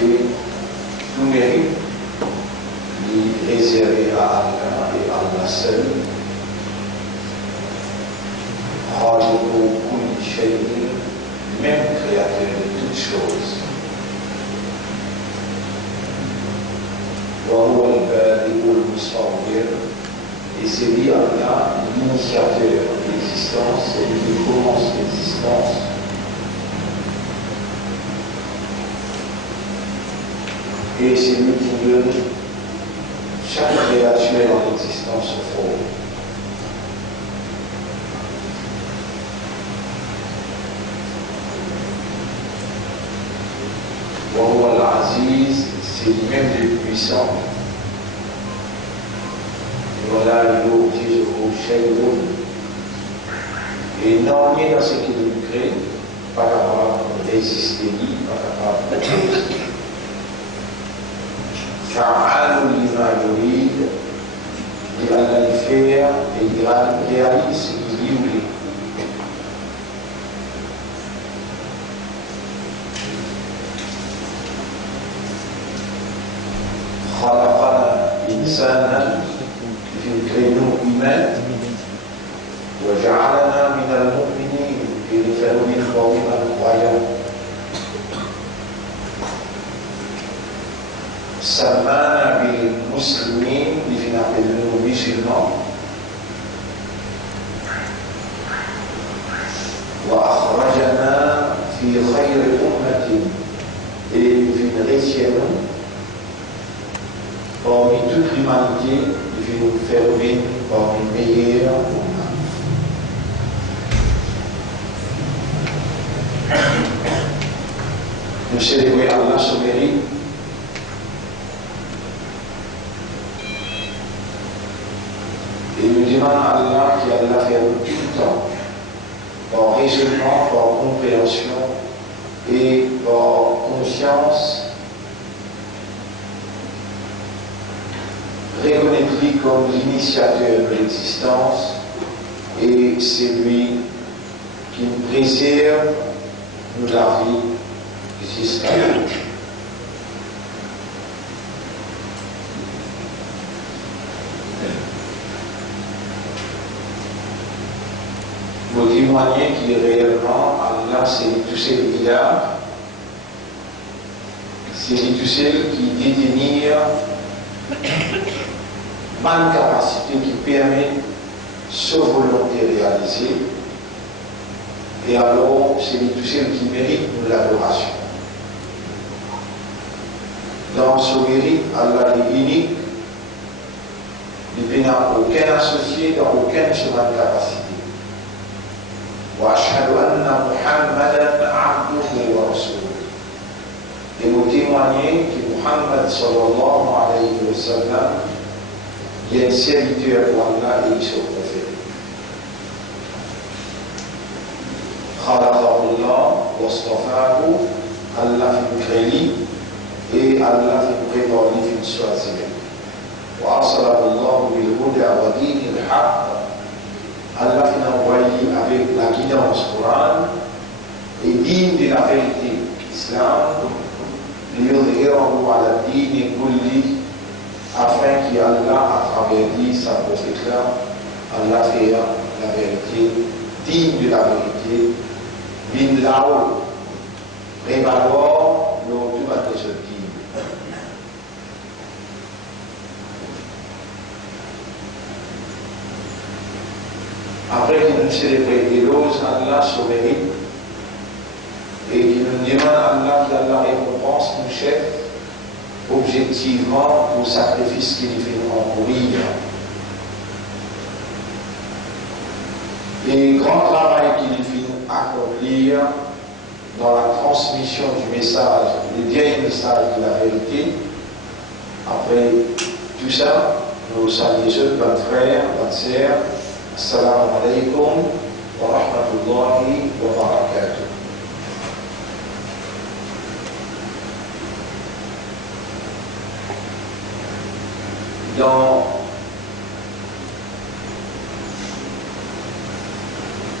que tout mérite est réservé à Allah et à Allah seul. Même créateur de toutes choses. Et c'est lui Allah, l'initiateur de l'existence, c'est lui qui commence l'existence. Et c'est lui qui donne chaque créature en existence forme. Aziz, c'est lui-même le puissant. Voilà, et non, ni dans ce qu'il nous crée, pas capable de résister, pas capable de résister. Fa'alu lima yurid, il va le faire et il réalise ce qu'il voulait. خلقنا إنسانا في الكينون إيمان وجعلنا من المؤمنين في رجال قوم القيام سمانا بالمسلمين لفنا بالمسلمين وأخرجنا في خير أمة في الغسيان parmi toute l'humanité, il veut nous faire vivre parmi les meilleurs humains. Nous célébrons Allah son mérite. Et nous demandons à Allah qui Allah fait tout le temps, par raisonnement, par compréhension et par conscience, reconnaît-lui comme l'initiateur de l'existence et c'est lui qui nous préserve de la vie jusqu'à la vie. Vous témoignez qu'il est réellement Allah, c'est lui tout seul qui a, c'est lui tout seul qui détenir une capacité qui permet sa volonté réalisée et alors c'est lui tout seul qui mérite l'adoration. Dans ce mérite, Allah est unique, il n'a aucun associé dans aucune seconde capacité. وأشهد أن محمدا عبده ورسوله. Et vous témoignez que Muhammad sallallahu alayhi wa sallam est un serviteur pour Allah et son prophète. خلقه الله واصطفاه, Allah fait créer et Allah fait préparer une choisir. وأرسله الله بالهدى ودين الحق. Allah fait envoyer avec la guidance Coran et digne de la vérité Islam, ليظهره على الدين كله, afin qu'Allah, à travers lui, sa prophète là, Allah fait la vérité, digne de la vérité, bin lao, prévaloir, l'autre va te sortir. Après qu'il nous célèbre l'éloge, Allah se mérite et qu'il nous demande à Allah que Allah récompense nos chefs objectivement pour le sacrifice qu'il fait encourir. Et le grand travail qu'il fait accomplir dans la transmission du message, le dernier message de la vérité. Après tout ça, nous saluons notre frère, notre sœur. Assalamu alaikum wa rahmatullahi wa barakatuh. Dans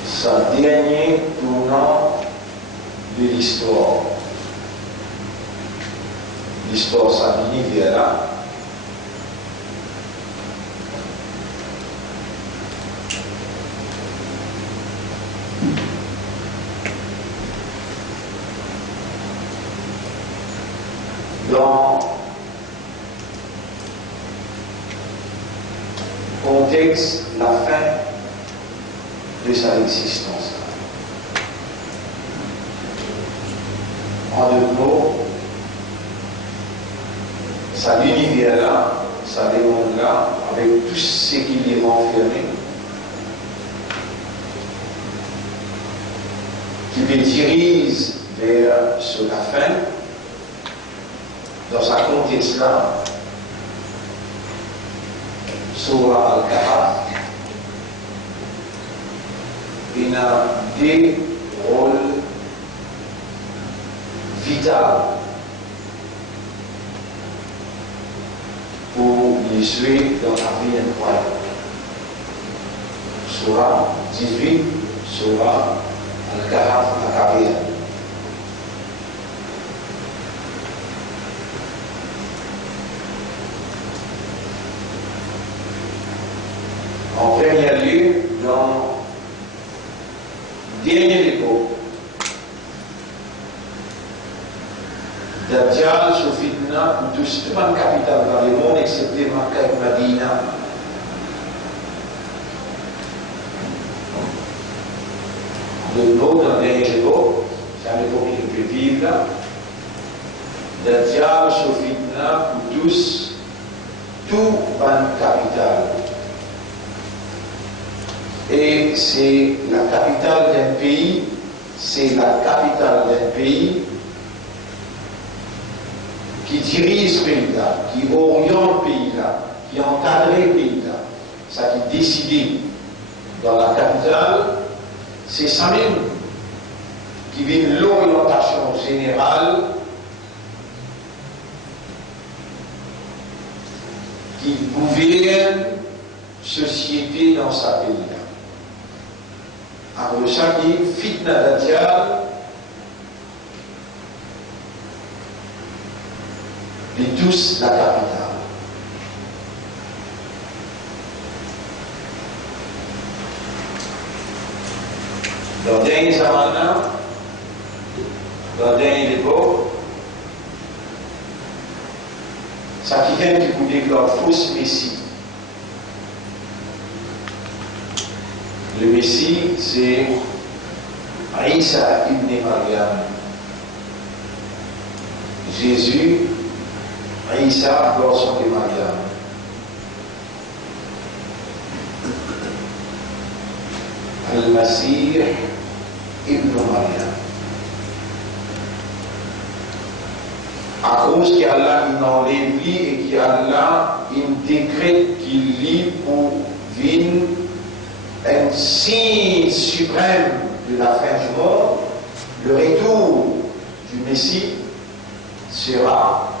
sa dernière tournant de l'histoire, l'histoire s'abini vers là. Dans le contexte, la fin de sa existence. En deux mots, ça l'univers-là, ça les mondes-là, avec tout ce qui les renfermé, qui les dirige vers sur la fin. Dans ce contexte-là, Surah Al-Kahf, il a des rôles vitaux pour les jouer dans la vie incroyable. Surah 18, Surah Al-Kahf, la carrière. En premier lieu, dans le dernier époque, Dajjal, Soufitna, pour toute la capitale dans le monde, excepté Makkah et Madina. De nous, dans le dernier époque, c'est à l'époque qui peut vivre là. Dajjal, Soufitna, pour tous, tout la capitale. Et c'est la capitale d'un pays, c'est la capitale d'un pays qui dirige ce pays-là, qui oriente le pays-là, qui encadre le pays-là. Ça qui décide dans la capitale, c'est ça même qui vient l'orientation générale, qui gouverne société dans sa pays-là. Après ça, qui fitna Dajjal, et tous la capitale. Dans le dernier zaman, dans le dernier époque, ça qui vient qui vous déclare fausse Messie. Le Messie, c'est Isa ibn Maryam. Jésus, Isa, garçon de Maryam. Al-Masih ibn Maryam. À cause qu'Allah n'enlève lui et qu'Allah décrète qu'il lit pour venir un signe suprême de la fin du monde, le retour du Messie sera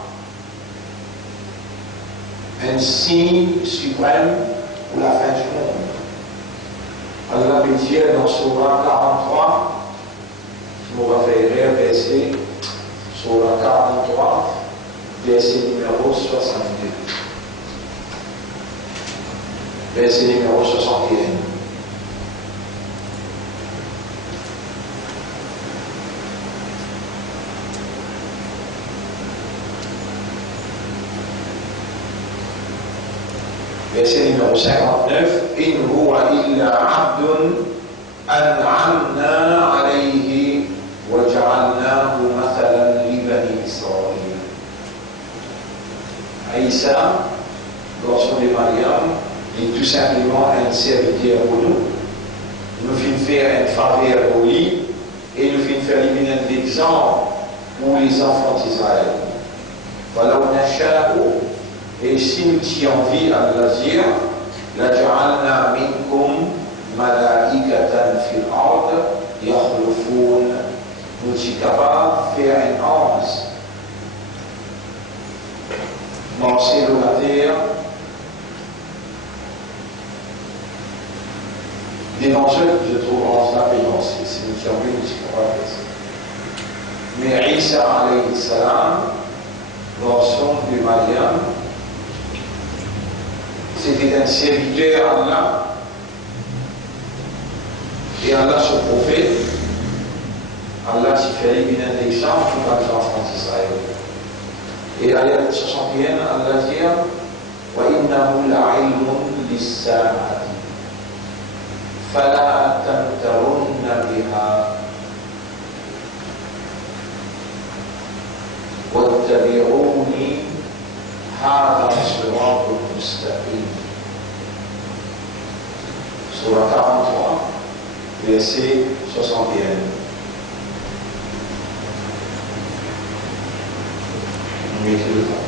un signe suprême pour la fin du monde. Allah peut dire dans Surah 43, je me référerai verset Surah 43, verset numéro 62. Verset numéro 61. Verset numéro 59, In huwa illa abdun an'amna alayhi wa ja'alnahu mathalan li bani Israël. Isa, garçon de Mariam, est tout simplement un serviteur pour nous. Nous finissons faire une faveur pour lui et nous finissons faire éliminer l'exemple pour les enfants d'Israël. Voilà, on a chapeau. Et si nous tient envie à la dire, la ja'alna minkum malaikatan fil ard yakhlufun. Nous sommes capables de faire un ange marcher sur la terre. Des mangeurs, je trouve en la payance, si nous sommes venus, nous sommes capables de faire ça. Mais Isa alayhi salam, garçon de Mariam, c'était un serviteur d'Allah, et Allah, ce prophète, Allah s'y fait une exemple pour les enfants d'Israël. Et ayat 61, Allah dit وَإِنَّهُ لَعِلْمٌ لِلسَّاعَةِ فَلَا تَمْتَرُنَّ بِهَا وَاتَّبِعُونِي هَذَا صِرَاطٌ مُسْتَقِيمٌ. Surah 43, verset 61. Mettez le temps.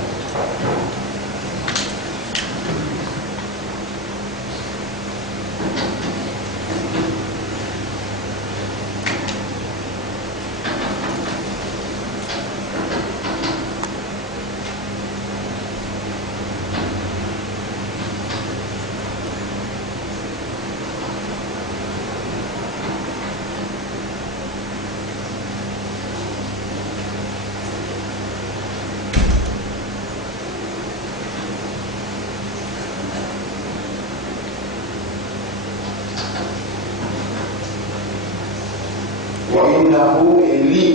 وإنه إلي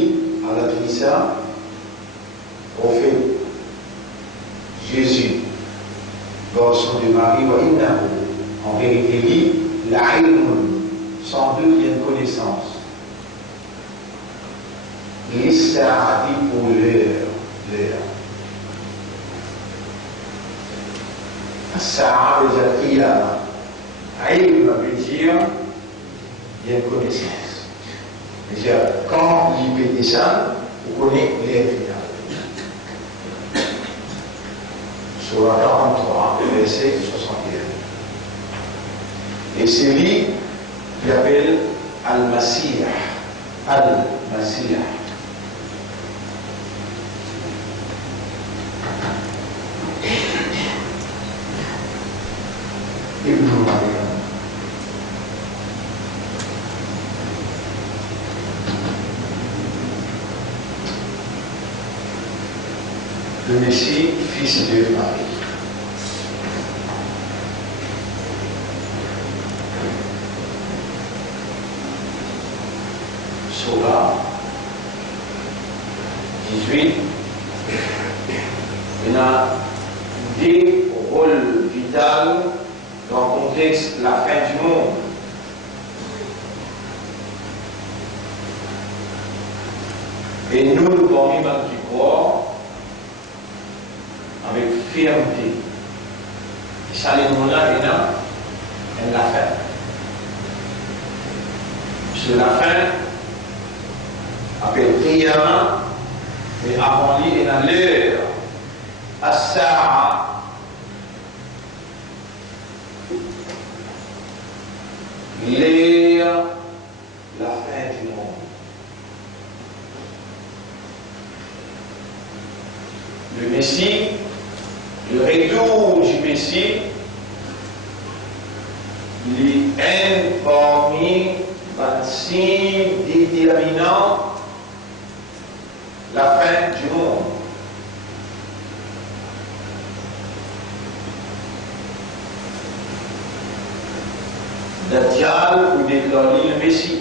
على Isa, prophète Jésus, garçon de Marie, وإنه, en vérité, lui, l'ilm, sans doute il y a une connaissance. L'Issaadi pour l'heure. As-Sa'a veut dire Qiyama. Ilm veut dire il y a une connaissance. C'est-à-dire, quand l'IP descend, vous connaissez l'heure finale. Surah 43, verset 61. Et c'est lui qui appelle Al-Masih. Al-Masih. Ibn Maryam. Le Messie, fils de Marie. Surah 18. Il y a des rôles vitaux dans le contexte de la fin du monde. Et nous, nous parmi qui croient avec fermeté. Et ça, les mondes là, elle l'a fait. Sur la fin, après Qiyama, mais avant lui, il a l'heure. As-Sa'a. L'heure, la fin du monde. Le Messie, le retour du Messie, il est parmi les signes déterminants la fin du monde. Dajjal ou déclarer le Messie.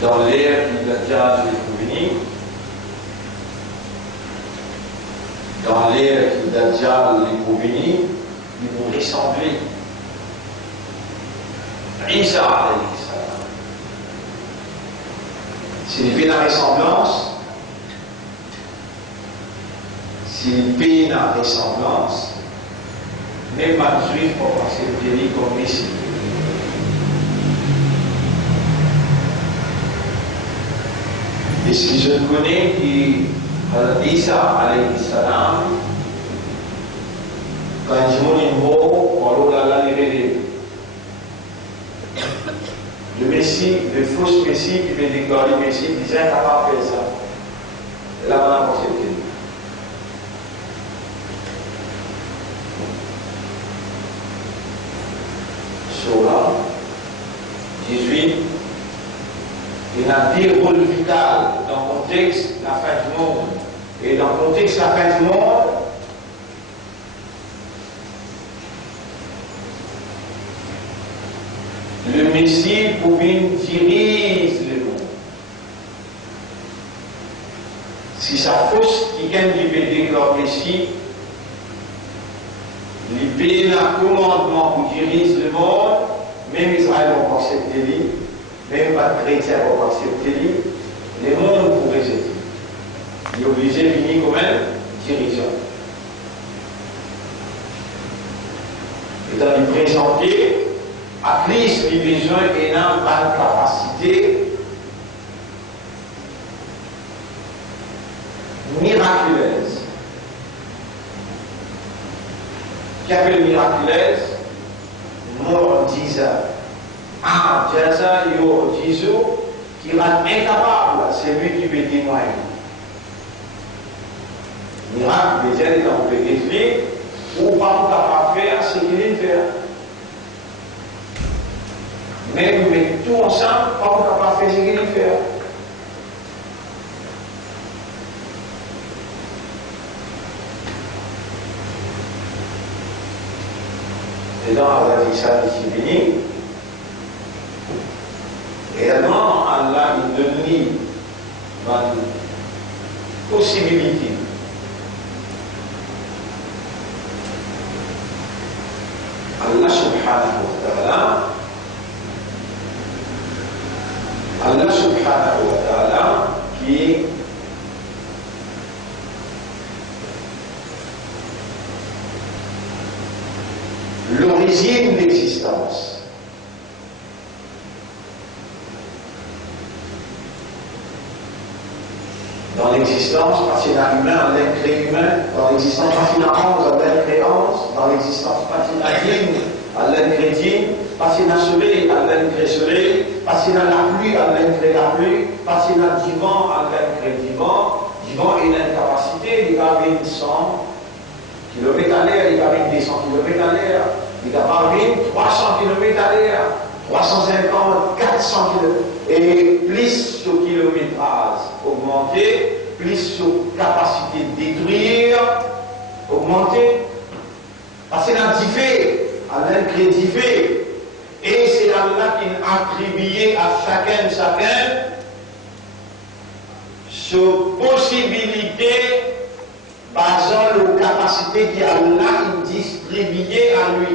Dans l'ère du Dajjal est venir, dans l'ère du Dajjal est venir, ils vont ressembler à Isa alayhi salam. S'il fait la ressemblance, même pas de juif pour penser que Jésus comme Messie. Et si je connais qui Isa alayhi salam, quand je me dis on l'a révélé. Le Messie, le faux Messie qui veut déclarer le Messie, disait qu'à part faire ça. Et là, on a pensé que aujourd'hui, il a des rôles vitaux dans le contexte de la fin du monde. Et dans le contexte de la fin du monde, le Messie pouvait diriger le monde. Si sa force qui gagne du BD comme Messie, il paye un commandement pour diriger le monde, même Israël va pas accepter lui, même pas de chrétiens va pas accepter lui, le monde pourrait se dire. Il est obligé de venir comme un dirigeant. Et dans le présenter, à Christ, il a besoin d'une capacité miraculeuse. Qui appelle miraculeuse? Mordiza. Ah, Jaza, yo, Jizo, qui rend incapable, c'est lui qui veut témoigner. Miracle, les gens, on peut décrire, ou pas capable de faire ce qu'il vient de faire. Mais nous mettons tout ensemble, pas capable de faire ce qu'il vient de faire. Et dans la vie, ça est fini. Et alors, Allah, il donne une possibilité. Allah subhanahu wa ta'ala qui l'origine de l'existence. Dans l'existence, parce qu'il y a humain, on crée humain. Dans l'existence, parce qu'il y a onze, on crée onze. Dans l'existence, parce qu'il y a dîme, on crée dîme. Parce qu'il y a soleil, on crée soleil. Parce qu'il y a la pluie, on crée la pluie. Parce qu'il y a divan, on crée divan. Divan est une capacité, il va venir 100 km à l'heure, il va venir 200 km à l'heure. Il va venir 300 km à l'heure. 350, 400 km. Et plus ce kilométrage augmenté, plus ce capacité de détruire augmenté. Parce que c'est un diffé, un crédit. Et c'est Allah qui a attribué à chacun cette possibilité basant la capacité qu'Allah a distribuée à lui.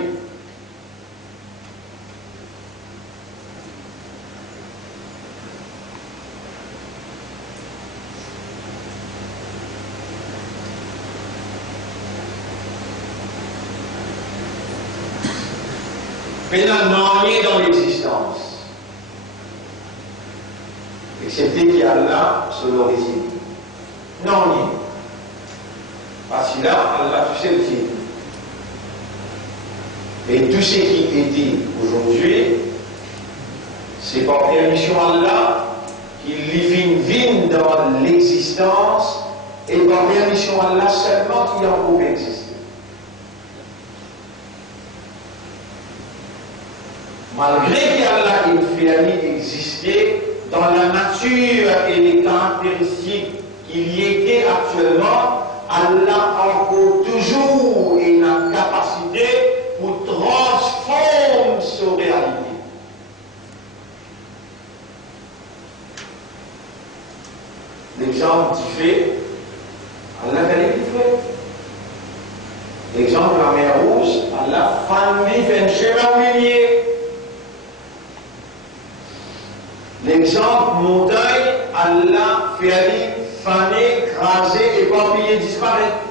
Mais là, non, il est dans l'existence. Excepté qu'il y a là, sur l'origine. Non, il est. Parce que là, Allah, tu sais le dit. Et tout ce qui est dit aujourd'hui, c'est par permission Allah qu'il vient dans l'existence et par permission Allah seulement qu'il en peut exister. Malgré qu'Allah ait permis d'exister dans la nature et les caractéristiques qu'il y était actuellement, Allah a encore toujours une capacité pour transformer sa réalité. L'exemple du fait, Allah a dit du fait. L'exemple de la mer Rouge, Allah a fait un chemin au milieu. L'exemple montagne, Allah fait faner, craser, éparpiller, disparaître.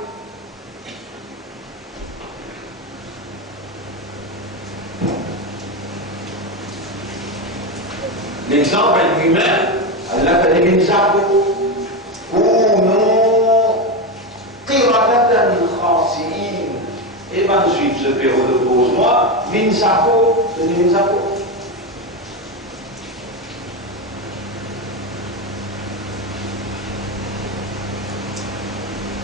L'exemple lui-même, Allah fait des minzako, ou non, qiradatan khasi'in. Et bien, suite ce période de pose-moi, minzako, c'est minzako.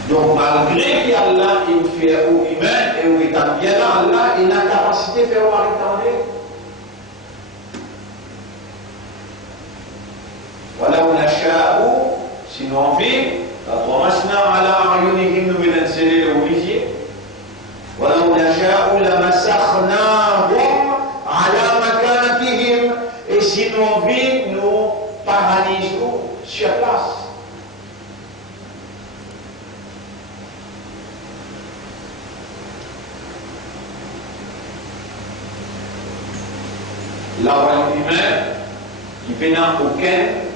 Donc, malgré qu'Allah est fait au humain et où il est bien là, Allah a la capacité de faire au rectangle. sinon vite, لطمسنا على أعينهم بننزل الأولية ولو نشاء لمسخناهم على مكانتهم et sinon vite nous paralysons sur place. L'organe humain, il n'a aucune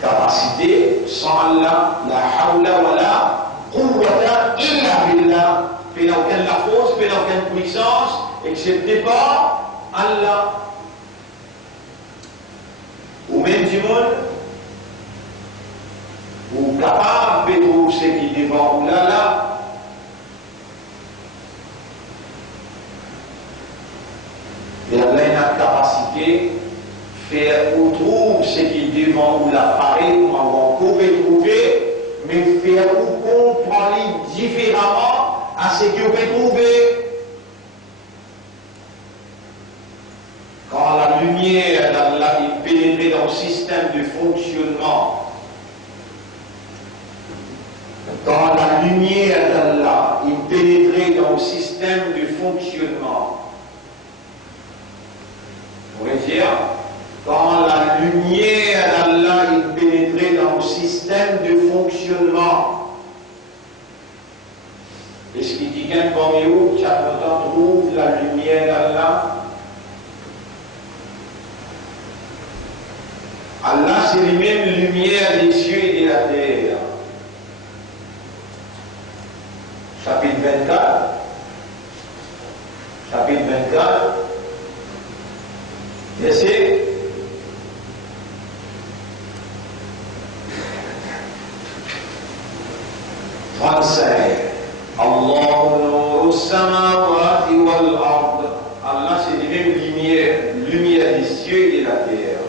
capacité sans Allah, la hawla wa la quwwata illa billah. Il n'a aucune la force, il n'a aucune puissance, excepté par Allah. Ou même du monde, ou capable de trouver ce qui est devant Allah. Et Allah a la capacité de faire ou trouver ce qui est devant ou l'appareil, ou on peut trouver, mais faire ou comprendre différemment à ce qu'on peut trouver. Quand la lumière d'Allah est pénétrée dans le système de fonctionnement, quand la lumière d'Allah est pénétrée dans le système de fonctionnement, on pourrait dire, quand la lumière d'Allah est pénétrée dans le système de fonctionnement, est-ce qu'il dit qu'un parmi vous qui a longtemps trouve la lumière d'Allah? Allah, c'est lui-même lumière des cieux et de la terre. Chapitre 24. Chapitre 24. Verset 35. Allahu nuru samawati wal ard. Allah, c'est lui-même lumière des cieux et de la terre.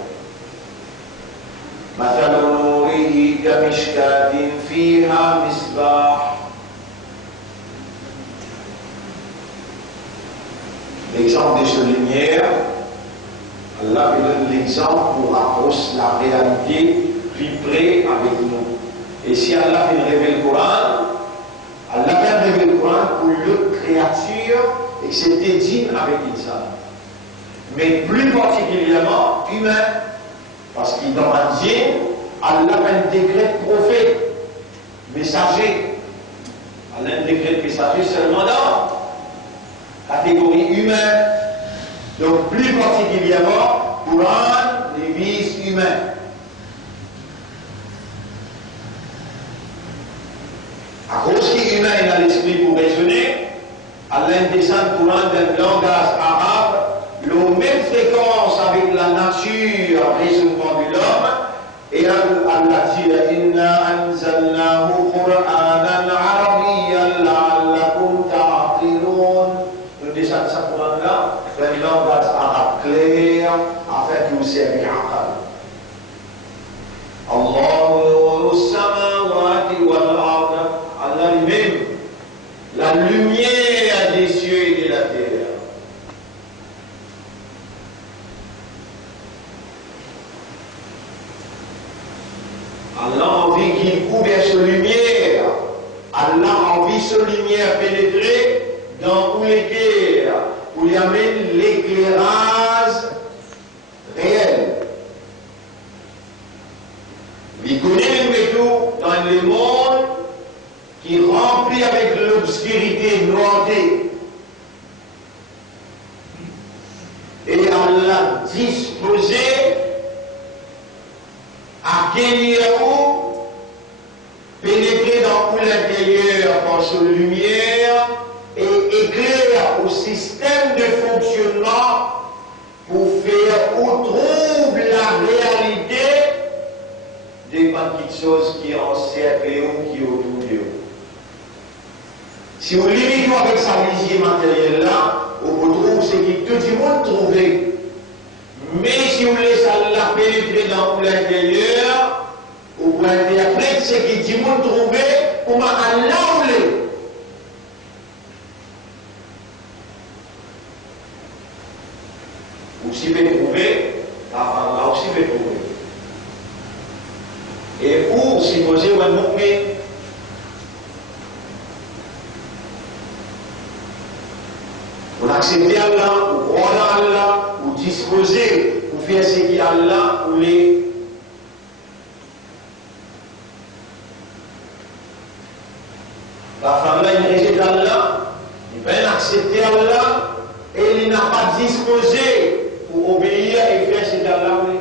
مثل نوره كمشكاة فيها مصباح. L'exemple de cette lumière, Allah donne l'exemple pour rapprocher la réalité plus près avec nous. Et si Allah fait révéler le Coran, Allah fait révéler le Coran pour l'autre créature et que c'était digne avec l'Insan. Mais plus particulièrement humain. Parce qu'il dans un djinn, Allah a un décret de prophète, messager. Allah a un décret de messager seulement dans la catégorie humaine. Donc plus particulièrement, Coran les vise humains. À cause qu'il est humain, il a l'esprit pour raisonner, Allah descend Coran d'un langage arabe, la même fréquence avec la nature, raisonnement de l'homme, et Allah dit Inna anzalnahu Qur'anan arabiyyan la'allakum ta'qilun. Nous descendons ce Coran-là d'un langage arabe clair afin que vous serviez aqal. Allahu nuru samawati wal ard. Allah lui-même, la lumière des cieux et de la terre. Allah a envie qu'il couvre cette lumière. Allah a envie que cette lumière pénétrer dans tous les cœurs, où il amène l'éclairage réel. Il connaît le tout dans le monde qui est rempli avec l'obscurité noirée. Et Allah disposé à Kéliaou pénétrer dans tout l'intérieur par cette lumière et éclaire au système de fonctionnement pour faire ou trouve la réalité des petites choses qui encerclent ou qui autour de vous. Si vous limitez avec sa vision matérielle-là, vous trouvez ce qui tout le monde trouve. Mais si vous laissez Allah pénétrer dans l'intérieur, vous pouvez interpréter ce qui dit vous trouver, comment Allah voulait. Vous s'y pouvez trouver, Allah aussi peut trouver. Et où supposer ou un mu'min. Pour accepter Allah, ou croire en Allah, ou disposer, ou faire ce qu'Allah voulait. La femme là, il rejette Allah, il va accepter Allah, et il n'a pas disposé pour obéir et faire ce qu'Allah voulait.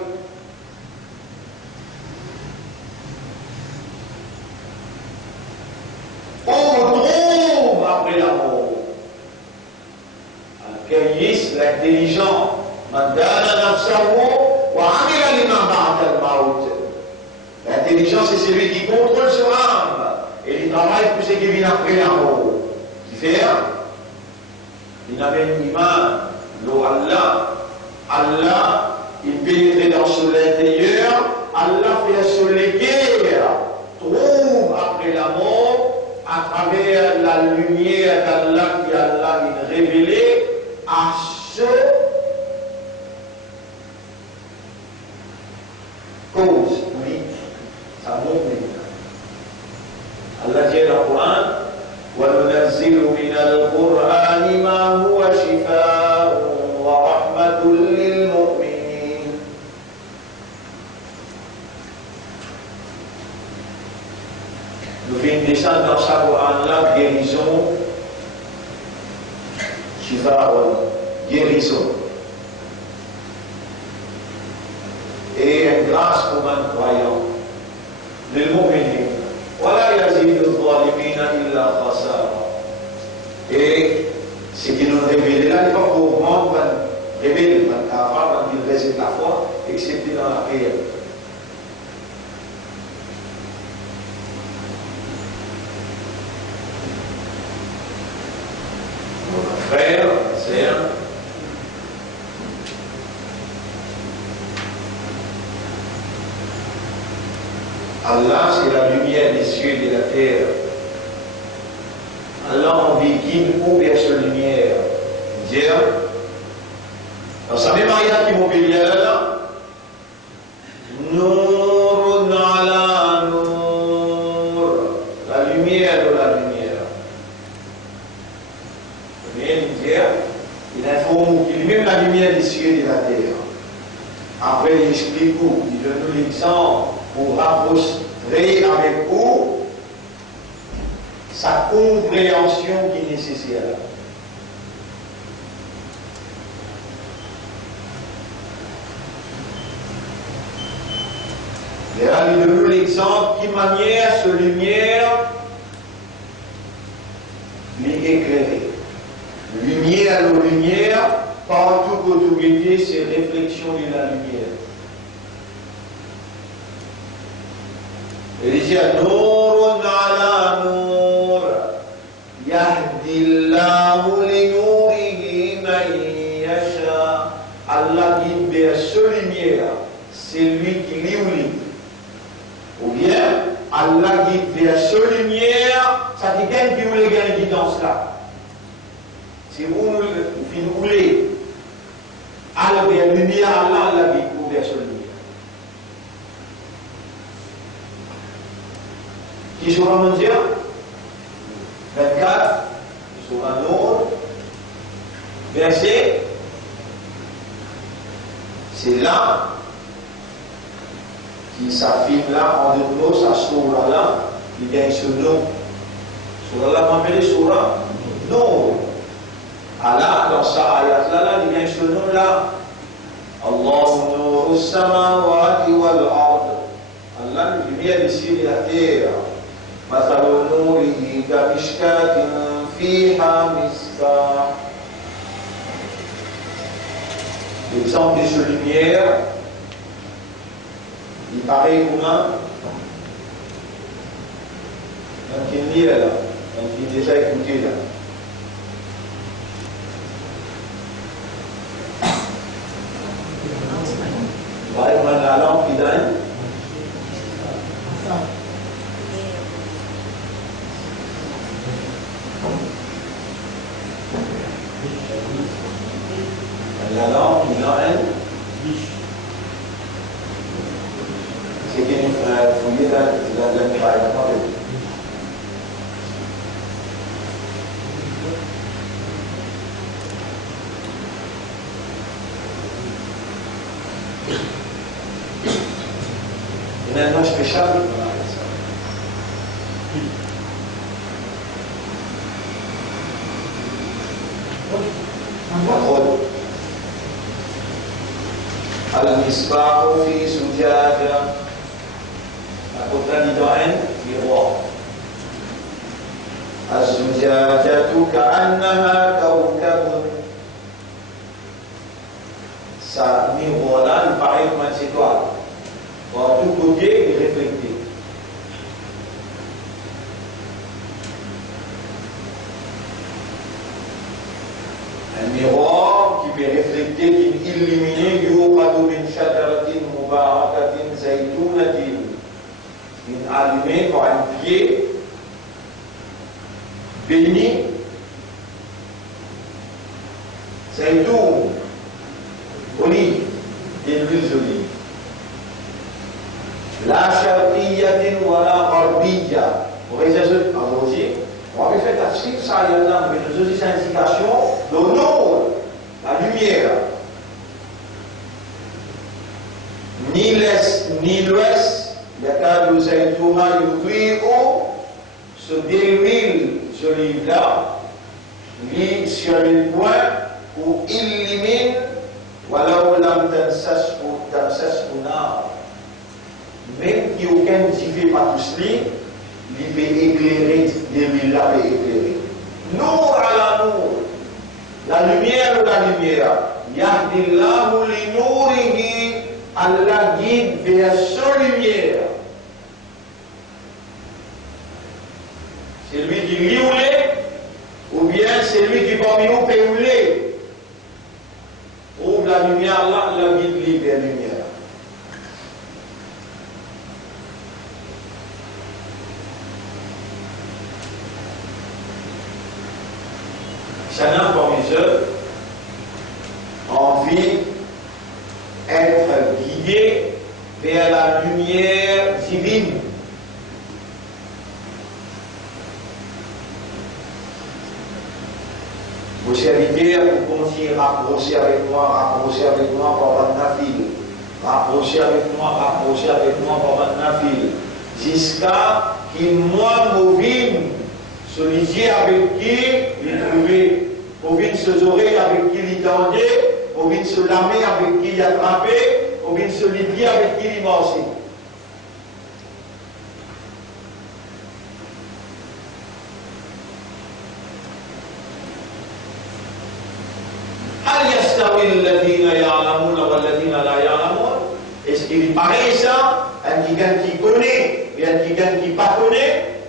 On retrouve après la mort. Al-Kayis, l'intelligent, l'intelligent, c'est celui qui contrôle son âme et il travaille pour ce qui vient après la mort. Qui fait il avait une image, Allah, il pénètre dans son intérieur, Allah fait sur les guerres, trouve après la mort, à travers la lumière d'Allah qui Allah il révélé à ceux cause, oui, ça montre. Allah dit dans le Coran وَنُنَزِّلُ مِنَ الْقُرْآنِ مَا هُوَ شِفَاءٌ وَرَحْمَةٌ لِلْمُؤْمِنِينَ. Nous venons descendre dans ce Coran-là, guérison, shifa'un, guérison. Et une grâce pour un croyant. Les mu'minin. Voilà, yazidu al-zalimina illa khasara. Et ce qui nous révèle là, n'est pas pour moi, révéler, quand il réside la foi, excepté dans la prière. Mon frère, sœur, Allah, c'est la lumière des cieux et de la terre. Allah envie guide ou vers cette lumière. Dire, dans sa même ayat qui m'obéit à Allah, Nourun ala Nour, la lumière de la lumière. Il informe qu'il est même la lumière des cieux et de la terre. Après, il explique où, il donne nous l'exemple pour rapprocher avec vous sa compréhension qui est nécessaire. Et là, il donne nous l'exemple qui manière cette lumière l'éclairer. Lumière de lumière, partout que vous mettez, c'est réflexion de la lumière. Il dit Nourun ala Nour, Yahdillahu li nourihi man yasha. Allah guide vers cette lumière, c'est lui qui lit. Ou bien, Allah guide vers cette lumière, ça dit quelqu'un qui voulait gagner guidance là. Si vous voulez aller vers la lumière, Allah guide vers cette lumière. Qui sera mondial 24, sur un autre verset, c'est là qui s'affirme là en deux mots, ça sera là, il gagne ce nom. Sura là, on appelle Sura non. Allah, dans sa ayat là, il gagne ce nom là. Allahu nuru samawati wal ard. Allah, la lumière des cieux et de la terre. مثل نوره كمشكاة فيها مصباح. L'exemple de cette lumière, il paraît commun. Donc il lit là, donc il déjà écouté là. Vraiment la lampe qui donne. La lampe, il en est. C'est qu'il faut particulier dans l'environnement de vie. Il y a un nom spécial. المصباح في زجاجة أقول دعاء miroir الزجاجة كأنها كوكب ça miroir là il paraît comme une étoile en tout côté il reflété. Un miroir qui peut refléter, qui illuminer, يوقد من شجرة مباركة زيتونة allumé par un pied béni, zaytoun, olive, des huiles d'olive. La sharqiyyatin wa la gharbiyya. Vous voyez ça aujourd'hui? On avait fait tafsir, ça il y a mais nous aussi c'est indication le nord, la lumière. Ni l'est ni l'ouest. يكاد زيتها يضيء sur des huiles d'olive là, lit sur le point pour illuminer, ولو لم تمسسه نار. Même qu'il n'y a aucun diffé par tout cela, il peut éclairer, des huiles là peut éclairer. Nour à la nour, la lumière ou la lumière. Yahdillahu li nourihi, Allah guide vers sa lumière. C'est lui qui lioulet, ou bien c'est lui qui parmi nous peut rouler. Trouve la lumière là, la guide lui vers la lumière. Chacun parmi eux envie d'être guidé vers la lumière divine. Vos serviteurs, vous continuez à rapprocher avec moi par votre nafil. Rapprocher avec moi par votre nafil. Jusqu'à ce que moi, Movine, celui avec qui il trouvait, Movine ses oreilles avec qui il tendait, Movine se lamer avec qui il attrapait, Movine se lier avec qui il marchait. Est-ce qu'il est pareil ça? Un qui gagne qui connaît et un qui gagne qui pas connaît?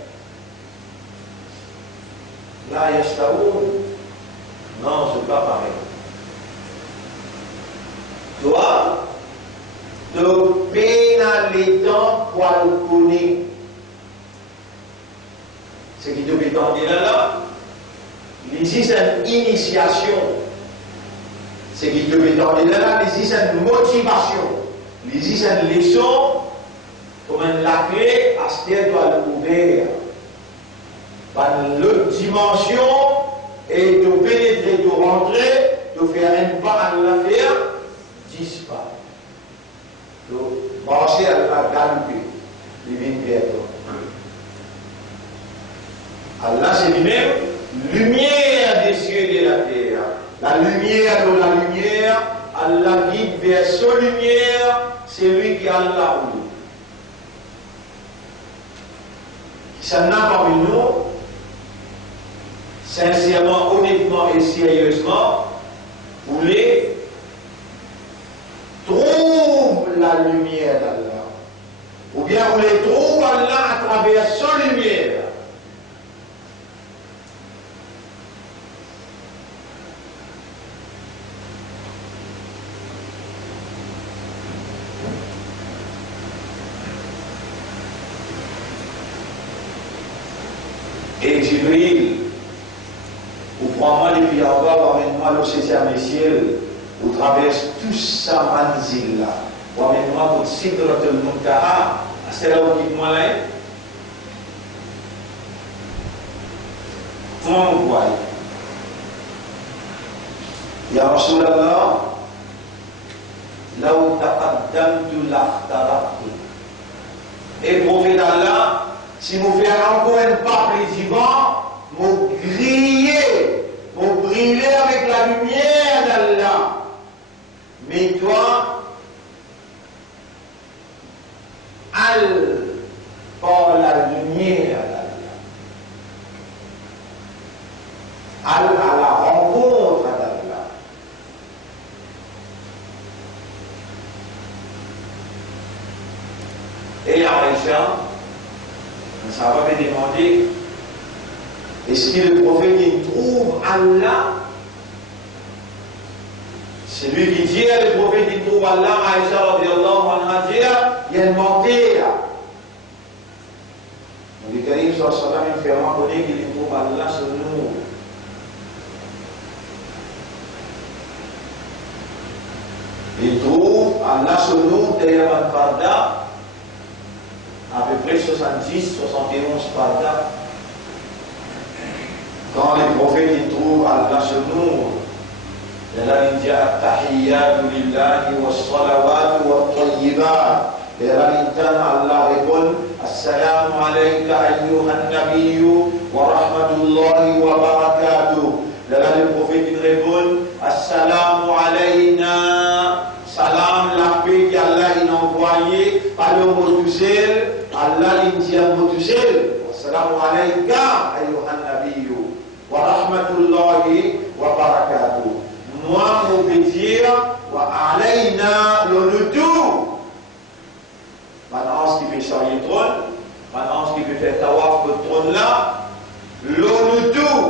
Là, non, c'est pas pareil. Toi, tu peines les temps pour le connaître. Ce qui te fait tenter là, il existe une initiation. Ce qui te fait tenter là, il existe une motivation. Il existe une leçon, comme la clé, à ce qu'elle doit l'ouvrir. Par l'autre dimension, et de pénétrer, de rentrer, de faire un pas à la faire, 10 pas. De marcher à la galoper, les vignes bientôt. Allah, c'est lui-même, lumière des cieux et de la terre. La lumière de la lumière, Allah guide vers sa lumière, c'est lui qui a Allah. Ça n'a pas parmi nous, sincèrement, honnêtement et sérieusement, voulez trouve la lumière d'Allah. Ou bien vous les trouvez Allah à travers sa lumière. Et Jibril, ou prends-moi les pieds en bas, emmène-moi le 7e ciel, ou traverse tout ça manzil là, ou emmène-moi au Sidratul Muntaha, C'est là où il moi là. Comment on voit? Ya Rasulallah, law taqaddamtu lahtaraqtu. Et prophète Allah, si vous faites encore un pas plus devant, vous brillez avec la lumière d'Allah. Mais toi, par la lumière d'Allah. À la rencontre d'Allah. Et Aïcha, ça va me demander, est-ce que le prophète il trouve Allah? C'est lui qui dit, le prophète il trouve Allah, Aïcha radiallahu anha dit, il y a une montée. Le Karim sallallahu alayhi wa sallam il fait reconnaître qu'il trouve Allah sur nous. Il trouve Allah sur nous derrière un farda, à peu près 70-71 farda. Quand les prophètes ils trouvent Allah sur nous, il dit At-tahiyyatu lillahi was-salawatu wat-tayyibat. Et là, Allah répond Assalamu alayka ayyuhan nabiyyu wa rahmatullahi wa barakatuh. Là, le prophète il répond Assalamu alayna. Salam, la paix qu'Allah a envoyé par le Motusel. Allah il dit à Motusel Assalamu alayka ayyuhan nabiyyu wa rahmatullahi wa barakatuh. Moi, mon dire wa alayna le tout. Maintenant, ce qui fait charrier le trône, maintenant, ce qui fait faire tawaf le trône là, le tout.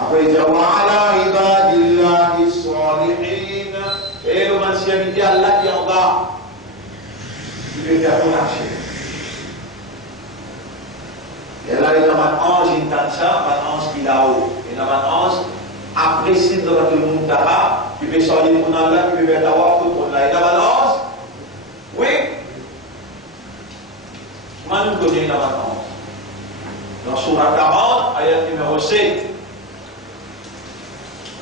Après, il dit wa ala ibadillahi salihin. Et le mentionné Allah qui est en bas, il veut faire marcher. Et là, il y a un ange, il entend ça, un ange qui est là-haut. Et là, un ange, après, c'est dans le Muntaha, qui veut charrier le trône là, qui veut faire tawaf le trône là. Et là, un ange, oui. Comment nous connaissons la vacances? Dans Surah 40, ayat numéro 7.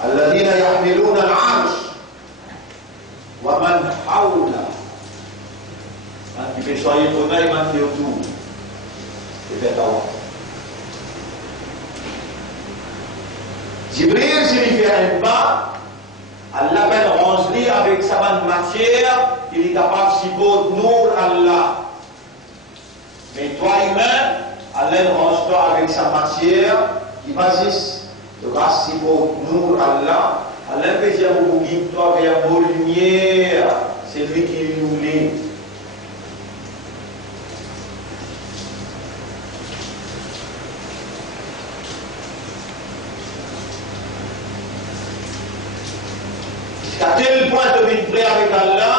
الذين يحملون العرش ومن حوله. Qui fait choyer ton œil, qui est autour. Et fait avoir. Jibril, s'il fait un pas, Allah ben range-lui avec sa bonne matière, il est capable de s'y nous Allah. Mais toi humain, Allah range-toi avec sa matière, qui basise de grâce si nous Allah. Allah peut dire vous guide-toi vers vos lumières, c'est lui qui nous lit. À tel point tu deviens prêt avec Allah,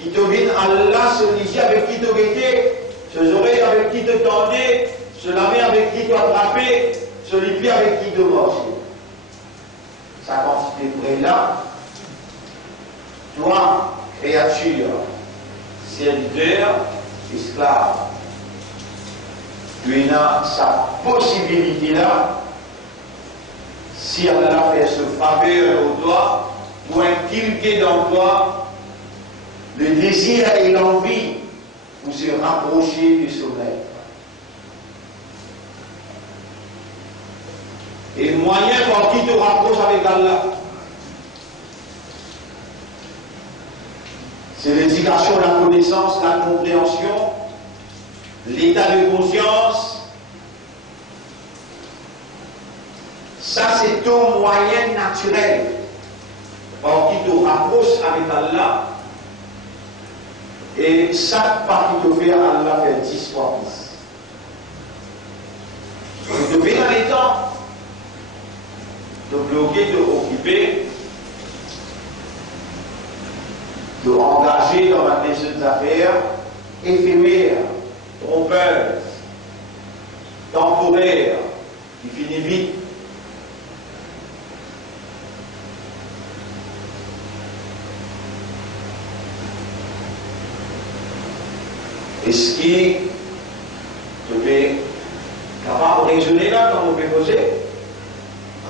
qui te vient Allah, celui-ci avec qui te guettait, ces oreilles avec qui te tendait, ce la main avec qui te attrapait, celui-ci avec qui te morçait. Ça, quand tu es prêt là, toi, créature, serviteur, esclave, tu as sa possibilité là, si Allah fait ce faveur au toi, pour inculquer dans toi le désir et l'envie pour se rapprocher du sommeil. Et le moyen par qui te rapproche avec Allah, c'est l'éducation, la connaissance, la compréhension, l'état de conscience. Ça, c'est ton moyen naturel par qui te rapproche avec Allah. Et chaque pas qui te fait, Allah fait 10 fois plus. Tu te fais dans les temps de bloquer, de occuper, de engager dans des jeunes affaires éphémères, trompeuses, temporaires, qui finissent vite. Est-ce que tu es capable de raisonner là quand on peut poser?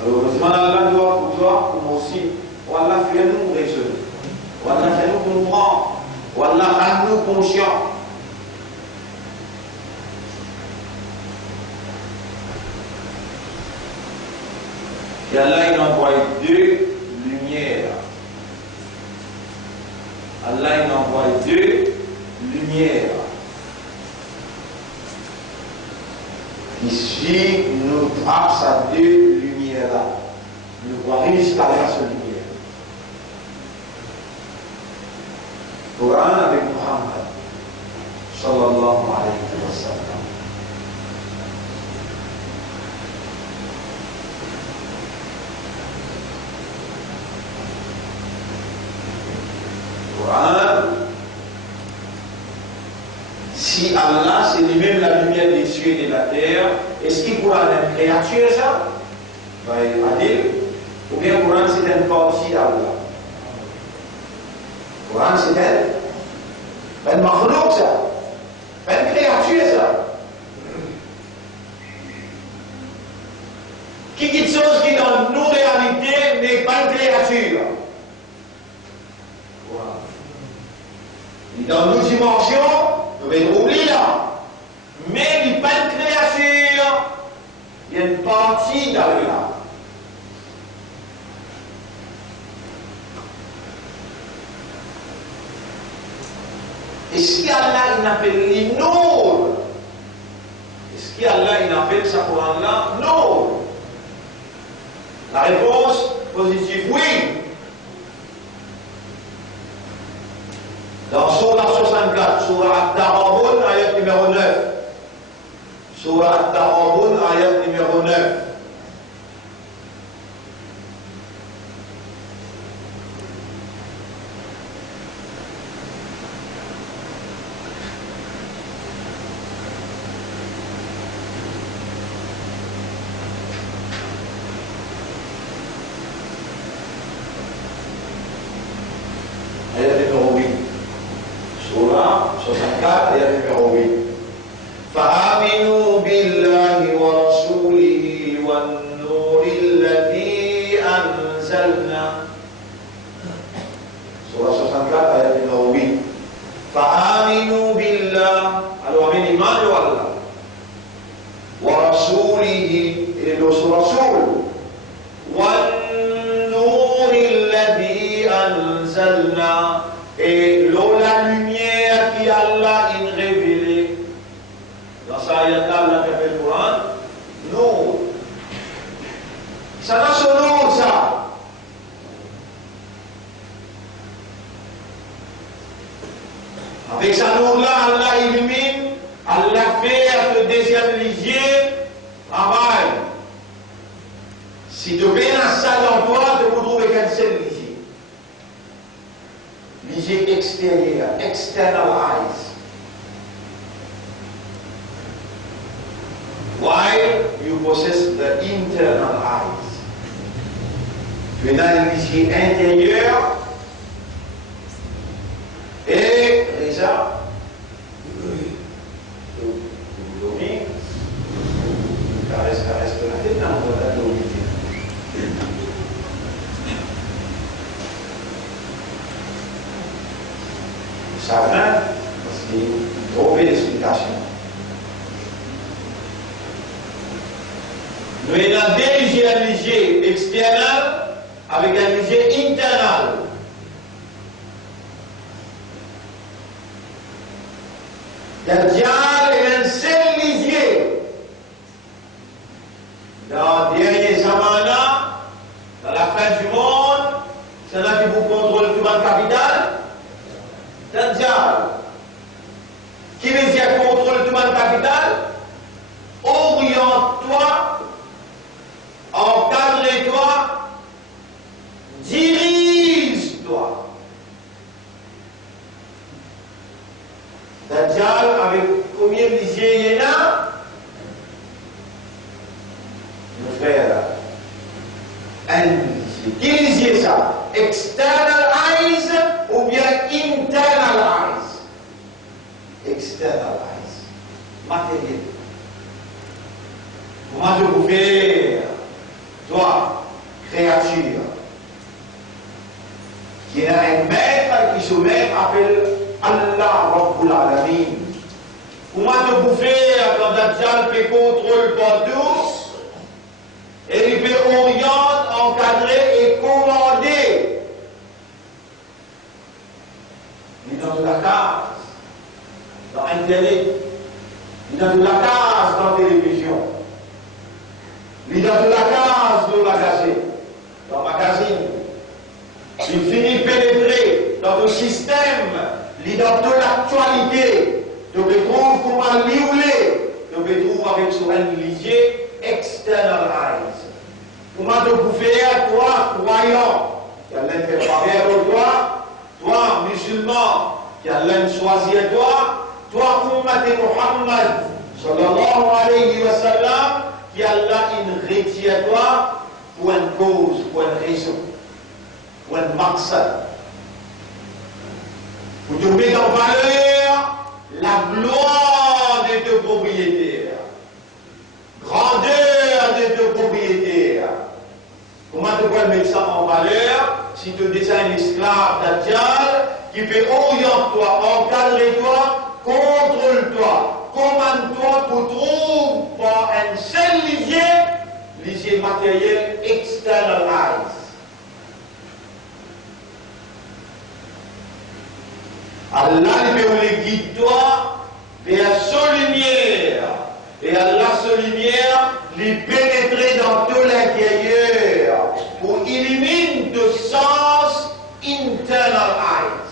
Alors, le Allah doit pour toi, comme aussi, Allah fait-nous raisonner, Allah fait-nous comprendre, Allah rend-nous conscients. Et Allah il envoie deux lumières. Allah il envoie deux lumières. Ici, nous trace à deux lumières-là. Nous voyons jusqu'à la seule lumière. Coran avec Muhammad. Sallallahu alayhi wa sallam. Coran. Si Allah, c'est lui-même la lumière des cieux et de la terre, est-ce qu'il Coran est une créature, ça? Ben, Adil. Ou bien Coran, c'est une partie d'Allah. Coran, c'est un makhlouk, ça. Pas une créature, ça. Qui dit chose qui dans nos réalités n'est pas une créature. Coran. Dans nos dimensions, nous devons oublier là. Mais il n'y a pas de créature. Il y a une partie d'Allah. Est-ce qu'Allah il appelle les noms? Est-ce qu'Allah il appelle ça Coran-là? Non. La réponse positive, oui. Dans Surah 64, Surah At-Taghabun, ayat numéro 9. Surah At-Taghabun, ayat numéro 9. Ayat numéro 8. Surah 64, ayat numéro 8. فآمنوا بالله ورسوله والنور الذي أنزلنا. Surah 64, ayat numéro 8. فآمنوا بالله. Alors, amen iman de Allah. ورسوله et de son Rasoul. والنور الذي أنزلنا. Et la lumière qui Allah a révélée. Dans sa ayat Allah qui appelle le Coran, non. Ça n'a son nom, ça. Avec sa nom-là, Allah illumine, Allah fait le deuxième lisier, travail. Si tu viens à ça dans toi, tu peux trouver qu'un seul lisier. Lisier extérieur, external eyes. While you possess the internal eyes. Tu as un lisier intérieur et déjà, caresse la tête, non, on va l'oublier. Ça vient parce qu'il y a trop d'explications. Nous avons deux lisiers, un lisier externe avec un lisier internal. Dajjal est un seul lisier. Dans le dernier zamana, dans la fin du monde, c'est là qui vous contrôle tout le capital. Dajjal. Qui veut dire contrôle tout le capital? Oriente-toi, encadre-toi, dirige-toi. Dajjal, avec combien de lisiers il y en a? Mon frère, un lisier. Quel lisier ça? External eyes ou bien internal eyes? external eyes, matériel. Comment je vous fais, toi, créature, qui a un maître qui se met appelle Allah Rabbul Alamin. Comment te bouffer quand Dajjal fait contrôle partout et il peut orienter, encadrer et commander. Il est dans la case, dans Internet, il est dans la case dans la télévision, il est dans la case dans la gazette, dans le magazine. Il finit pénétrer dans le système, il est dans toute l'actualité. Tu te trouves comment liouler, tu te trouves avec son religieux external eyes. Comment te bouffer à toi, croyant, qui a l'un fait faveur de toi, toi, musulman, qui a l'un choisi à toi, Ummat Muhammad, sallallahu alayhi wa sallam, qui a là une rétie à toi, pour une cause, pour une raison, pour un maqsad. Pour te mettre en valeur la gloire de tes propriétaires, grandeur de tes propriétaires. Comment tu peux mettre ça en valeur si tu dessines un esclave Dajjal qui peut orienter toi, encadrer toi, contrôle toi, commande toi pour trouver par un seul lisier matériel external eyes. Allah lui guide toi vers sa lumière. Et Allah, sa lumière, lui pénétrer dans tout l'intérieur pour éliminer de sens internal eyes.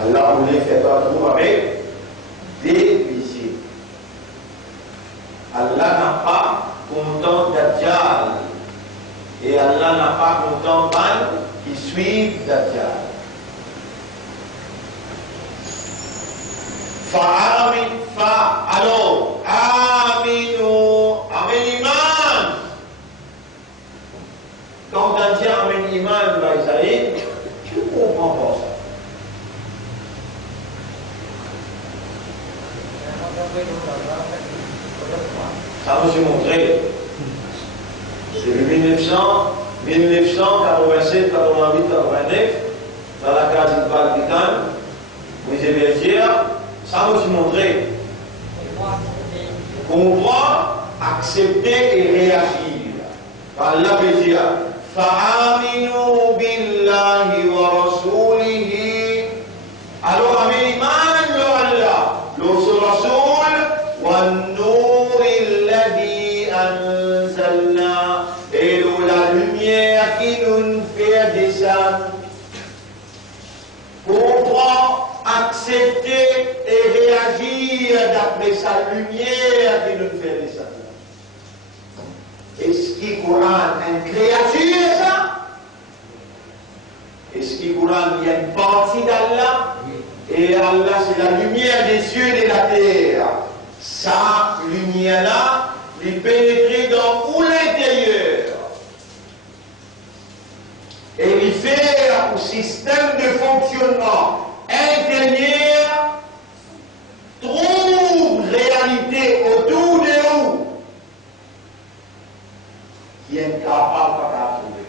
Allah voulait faire toi trouver avec des lisiers. Allah n'a pas content Dajjal. Et Allah n'a pas content qui suivent Dajjal. Alors, Aminu, Amen Iman. Quand on dit Amen Iman, tu comprends pas ça. Ça va se montrer. C'est 1987, 88, 89, dans la case du Vatican, musée Bergère, ça va se montrer. Comprendre, accepter et réagir. Allah veut dire, فَآمِنُوا بِاللَّهِ وَرَسُولِهِ. Alors, Amen Iman, Allah, le Rasoul, وَالنُّورِ الَّذِي أَنزَلْنَا. Et la lumière qui nous fait descendre. Comprendre, accepter et réagir d'après sa lumière qui nous fait descendre. Est-ce qu'il Coran une créature, ça? Est-ce qu'il Coran il y a une partie d'Allah? Et Allah c'est la lumière des cieux et de la terre. Sa lumière-là, lui pénétrer dans tout l'intérieur. Et lui faire un système de fonctionnement intérieur, trouve réalité autour de nous qui est incapable de trouver.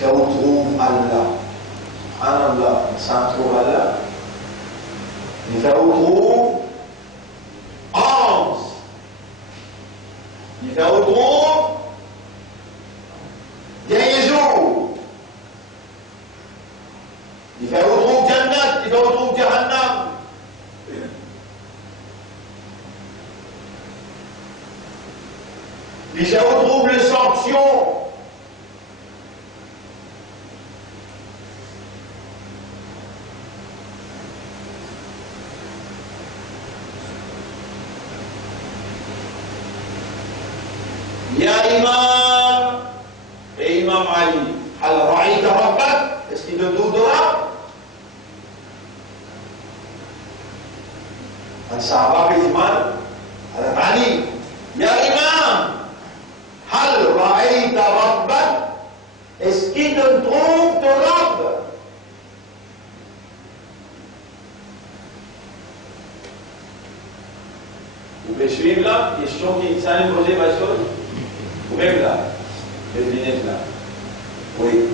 Je retrouve Allah. Allah, sans trouver Allah. Je retrouve ange. Il fait retrouve dernier jour. Il fait retrouve Jannat, il fait retrouve Jahannam. Il fait retrouve les sanctions. يا إمام et Imam Ali هل رأيت ربك? Est-ce qu'il te doudera? الصحابة في زمان على علي Ya imam, hal ra'aita rabbak? Est-ce qu'il te trouve ton Rabb? Vous pouvez suivre la question qui s'est posée par chose? Vous même là, les lunettes là. Oui.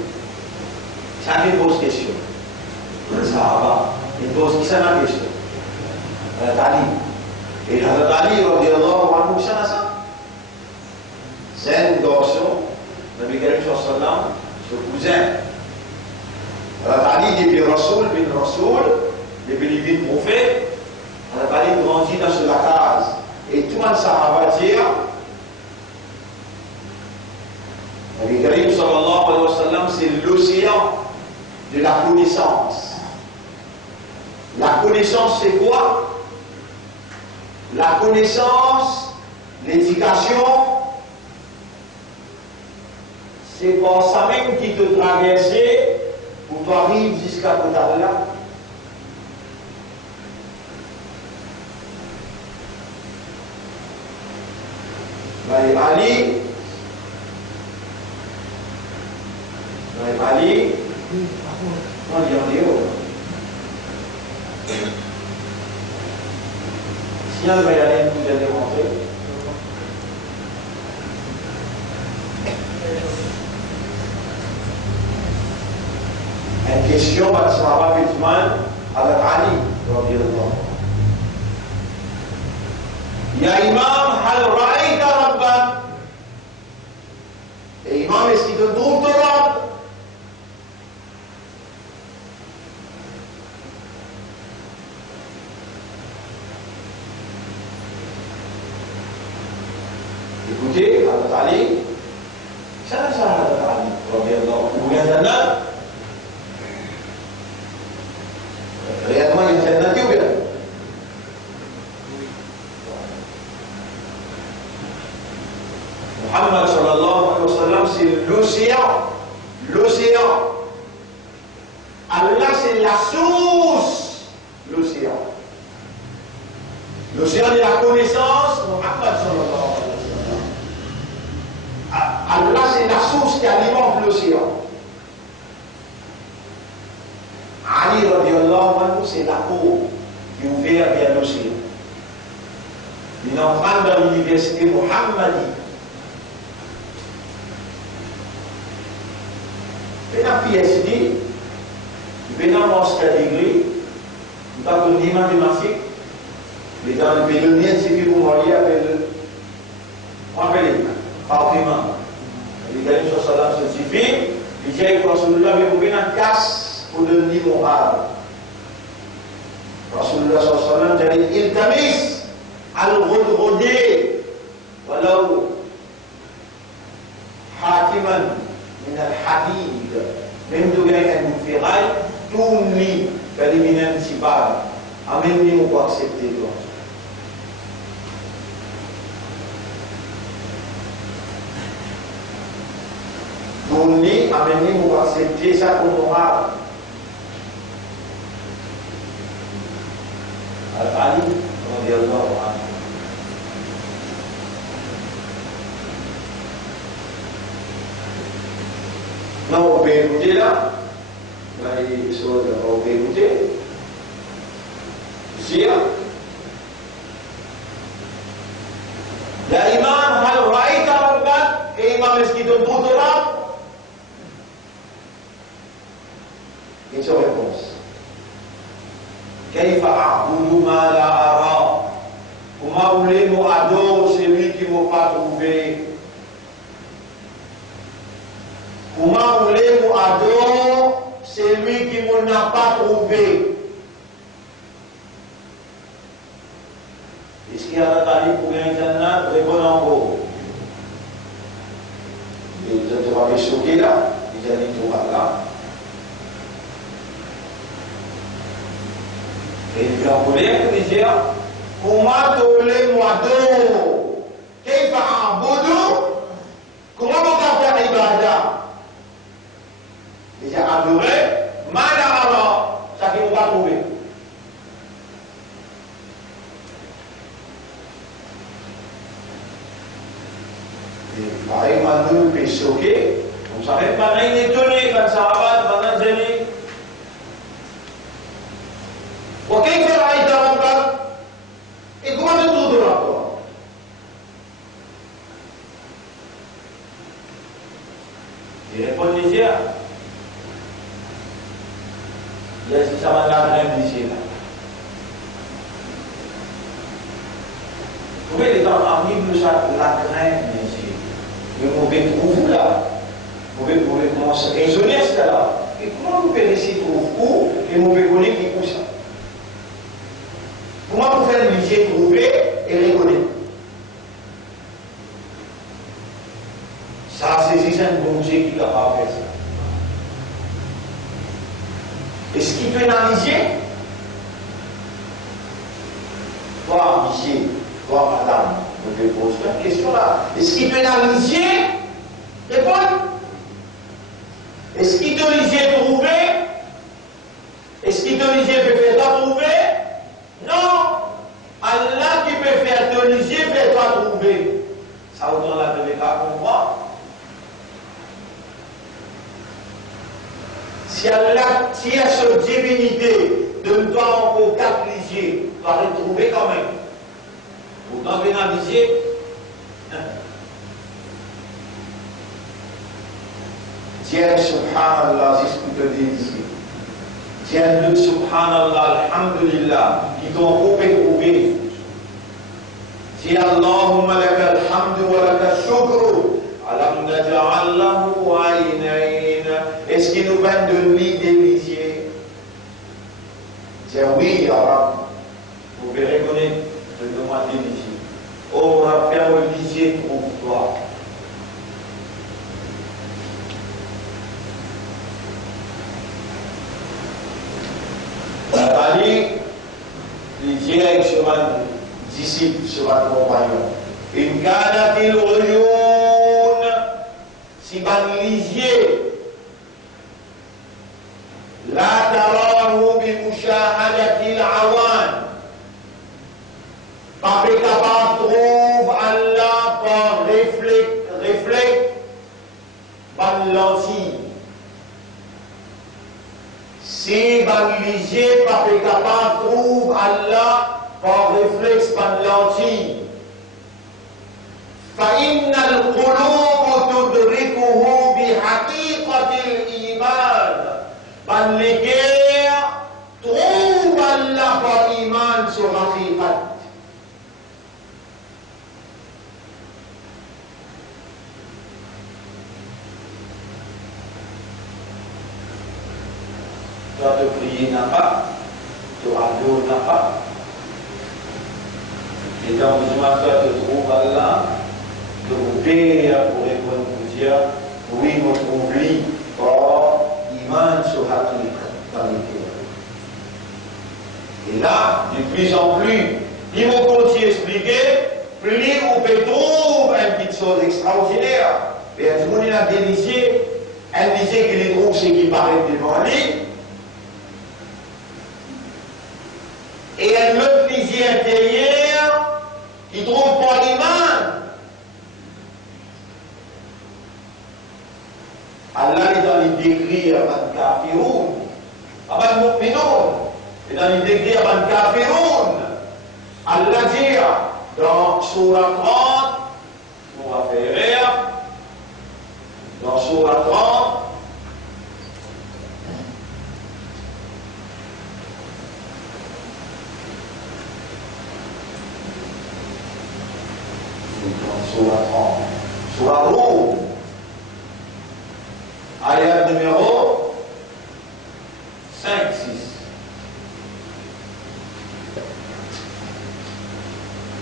Ça qui pose question. Ça va. Il pose qui ça la question? Ali. Et Ali, radiallahu anhu, ça. C'est un garçon, Nabi Karim sallam, son cousin. Ali depuis Rasoul, bin Rasoul, depuis les bin prophètes, Ali grandit dans la case. Et tout le monde va dire, Nabi Karim sallallahu alayhi wa sallam, c'est l'océan de la connaissance. La connaissance, c'est quoi? La connaissance, l'éducation, c'est pas ça même qui te traverse pour t'arriver jusqu'à côté de là. Ali, on dit si on va y aller, vous allez rentrer. Une question, Sahaba Bithman avec Ali, Ya Imam, hal ra'aita rabbak? Et Imam, est-ce qu'il te trouve ton Rabb? Écoutez, Ali, ça Ali, ou bien Jannah? Réellement, il y a Jannah ou bien? Muhammad sallallahu alayhi wa sallam, c'est l'océan. L'océan. Allah, c'est la source. L'océan. L'océan de la connaissance, Muhammad sallallahu alayhi wa sallam. Allah, c'est la source qui alimente l'océan. Ali radiallahu anhu, c'est la peau qui est ouverte vers l'océan. Il entre dans l'université Muhammadi. Il a un PhD, il a un master degree, il a un diplôme mathématique, il a un pédonien, c'est que vous voyez avec le. Rappelez, argument. Il a une chose à la scientifique, il dit que Rasulullah avait ouvert une casse pour devenir moral. Rasulullah sallallahu alayhi wa sallam, il tamis al-ghudrudi, walau hatiman. Al-Hadid, même de gagner un ferraille, tout mis, éliminer un petit bar, à même niveau pour accepter toi. Tout mis, à même niveau pour accepter ça comme moral. Al-Ali, radiallahu anhu. Non, on peut écouter là. Il on peut écouter. Ici, Ya Imam, hal ra'aita rabbak? Et Imam, est-ce qu'il te trouve ton Rabb? Et sa réponse. Kayfa a'budu ma la ara? Comment voulez-vous adorer celui qui ne m'a pas trouvé? Comment voulez-vous adorer celui qui ne m'a pas trouvé? Est-ce qu'il y a un tali pour gagner Jannah? Répondez encore. Et vous êtes pas choqué là? Vous allez tout là. Et il va vous dire, comment voulez-vous adorer? Qu'est-ce comment vous faire ibadah? Déjà adoré, alors, ça qui ne va pas trouver. Aïe, nous peut choquer. Vous savez, maintenant, il est étonné quand ça va, maintenant, j'ai dit. Ok, il fait la ida. Et comment tu trouves de rapport? Il répond déjà. Il y a si ça va la même ici là. Vous voyez, dans un livre, la graine ici. Mais vous pouvez trouver là. Vous pouvez commencer à raisonner ce là. Et comment vous pouvez laisser trouver et vous pouvez connaître qui pour ça? Comment vous faites le trouver et rigoler? Ça, c'est un bon Dieu qui n'a pas fait ça. Est-ce qu'il peut analyser? Toi, monsieur, toi, madame, vous pouvez poser cette question-là. Est-ce qu'il peut analyser? Répondre. Est-ce qu'il te lisait trouver? Est-ce qu'il te lisait peut faire toi trouver? Non! Allah qui peut faire te lisait fait toi trouver. Ça autant la devait pas comprendre. Si Allah tire cette divinité de ne pas encore quatre lisiers, tu vas le trouver quand même. Autant pénaliser. Tiens, subhanallah, c'est ce que te dis ici. Tiens, subhanallah, alhamdulillah, qui t'ont trouvé. Tiens, Allahumma laka alhamdu wa laka shukru. Alam naj'al lahu aynayn. Est-ce qu'il nous vient de lui des lisiers? Tiens, oui, ya Rab. Vous verrez connaître, je demande des lisiers. Oh, Rab, Père, le lisier, trouve-toi. Ali, lisier avec ce disciple, ce compagnon. Une canatil uyun, si ban lisier, la tarahu bi mushahadatil awan. Pas capable trouve Allah par réflexe, par lentille. Si ban lisier pas capable trouve Allah par réflexe, par lentille. فإن القلوب تدركه بحقيقة الإيمان بل لكي trouve Allah par iman sur haqiqat. Tu vas te prier n'a pas, tu radio n'a pas. Et dans le jour tu te trouves Allah. De vous payer pour répondre pour dire, oui, mon oubli, or, iman sur haqiq dans les théories. Et là, de plus en plus, il vous continue à expliquer, plus on peut trouver une petite chose extraordinaire. Et tout le monde a délié, elle disait qu'il trouve ce qui paraît devant lui. Et un autre plaisir intérieur, qui trouve pas l'iman. Allah est dans les décrits avant kafiroun, avant mu'minoun, et dans les décrits avant kafiroun. Allah dit dans Surah 30, on va faire rire, dans Surah 30, Surah Rum, ayat numéro 5, 6.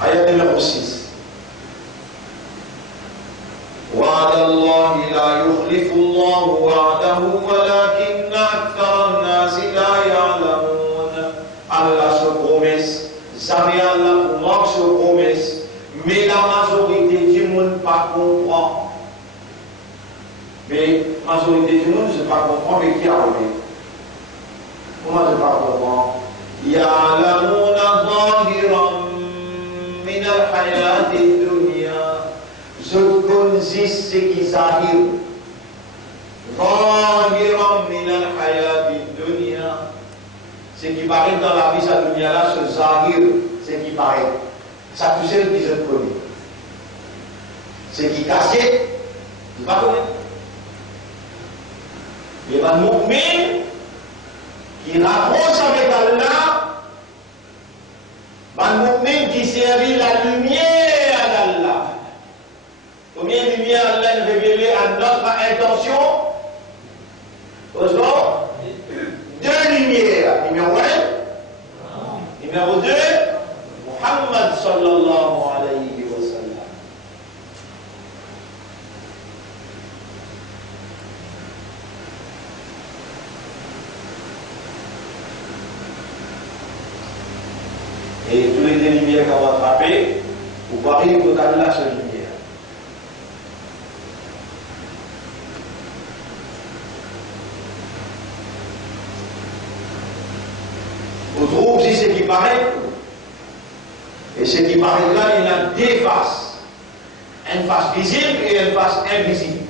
Ayat numéro 6. وعد الله لا يخلف الله وعده ولكن أكثر الناس لا يعلمون. Allah se promesse, jamais Allah manque se promesse, mais la majorité du monde pas comprend. Mais la majorité du monde ne sait pas comprendre, mais qui a arrivé? Comment ne pas comprendre? يعلمون ظاهرا من الحياة الدنيا. Je connais existe ce qui zahir. Zahiran min al-hayati dunya. Ce qui paraît dans la vie, sa dunya là, ce zahir, ce qui paraît. Ça, tu sais le qu'ils ont connu. Ce qui caché, tu ne vas pas connaître. Il y a un mu'min qui rapproche avec Allah, un mu'min qui servit la lumière d'Allah. Combien de lumière Allah révélée à notre intention? Bonjour. Deux lumières. Numéro 1. Numéro 2. Muhammad sallallahu alayhi wa sallam. Et tous les deux lumières qu'on va attraper, vous voyez que Allah se lumière. Vous trouvez aussi ce qui paraît. Et ce qui paraît là, il a deux faces. Une face visible et une face invisible.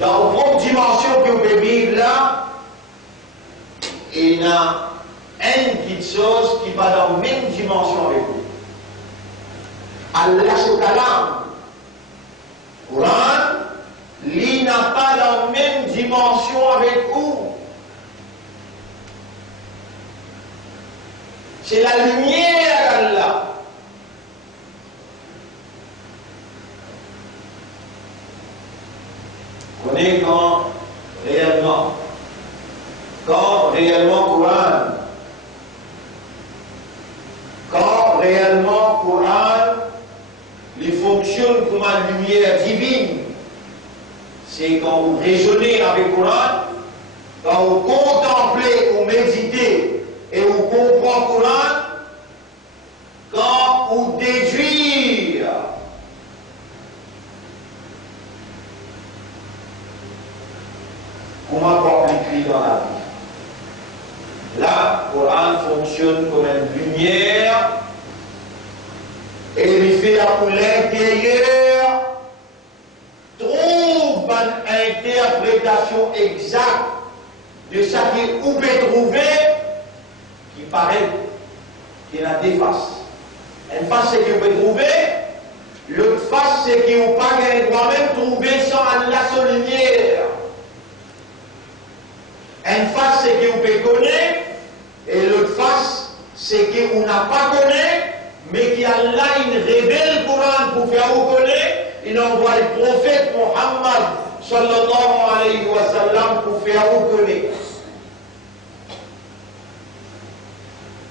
Dans la propre dimension que vous pouvez vivre là, il y a une petite chose qui va dans la même dimension avec vous. Allah c'est kalam. Coran, il n'a pas dans la même dimension avec vous. C'est la lumière d'Allah. On est quand réellement Coran, il fonctionne comme une lumière divine. C'est quand vous raisonnez avec Coran, quand vous contemplez ou méditez et vous comprenez Coran, quand vous déduire comment porter l'écrit dans la vie. Là, le Coran fonctionne comme une lumière et il fait pour l'intérieur trouve une interprétation exacte de ce qu'il peut trouver qui paraît qu'il a deux faces. Une face c'est qu'il peut trouver, l'autre face c'est qu'il n'a pas moi-même trouver sans Allah sa lumière. Une face c'est qu'il peut connaître, et l'autre face c'est qu'il n'a pas connaître, mais qu'Allah il révèle le Coran pour faire connaître, il envoie le prophète Muhammad sallallahu alayhi wa sallam pour faire connaître.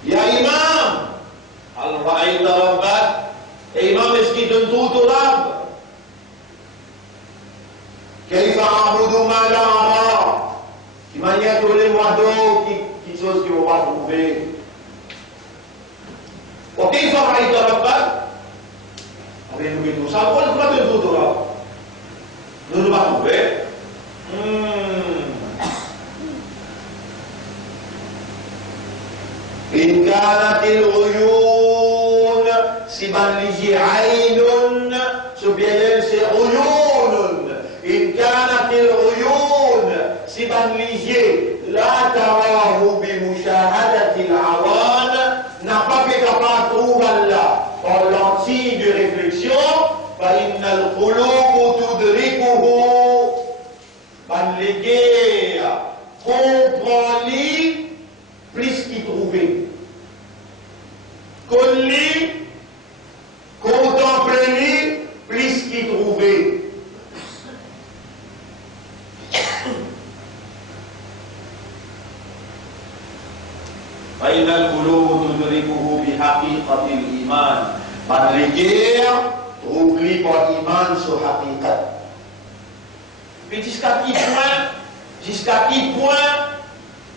Ya Imam, al-ra'ayta rabbak, et Imam est-ce qu'il donne tout au rab? Kayfa a'budu ma la ara? Qui manière tous les moineaux, qui chose qu'ils ne vont pas trouver. Wa kayfa ra'ayta rabbak? Avec nous tout ça, pourquoi nous ne donne tout au rab? Nous ne pas trouver. إن كانت العيون سبان لجي عين سبيل سي عيون إن كانت العيون سبان لجي لا تراه بمشاهدة العوان n'a pas fait capable de trouver Allah par l'anti de réflexion فإن القلوب تدركه ban légué comprend-lui plus qu'il trouvait. Connu, contemplez-lui plus qu'il trouvait. فإن القلوب تدركه بحقيقة الإيمان. Ban légué trouve-lui par iman sur haqiqat. Mais jusqu'à qui point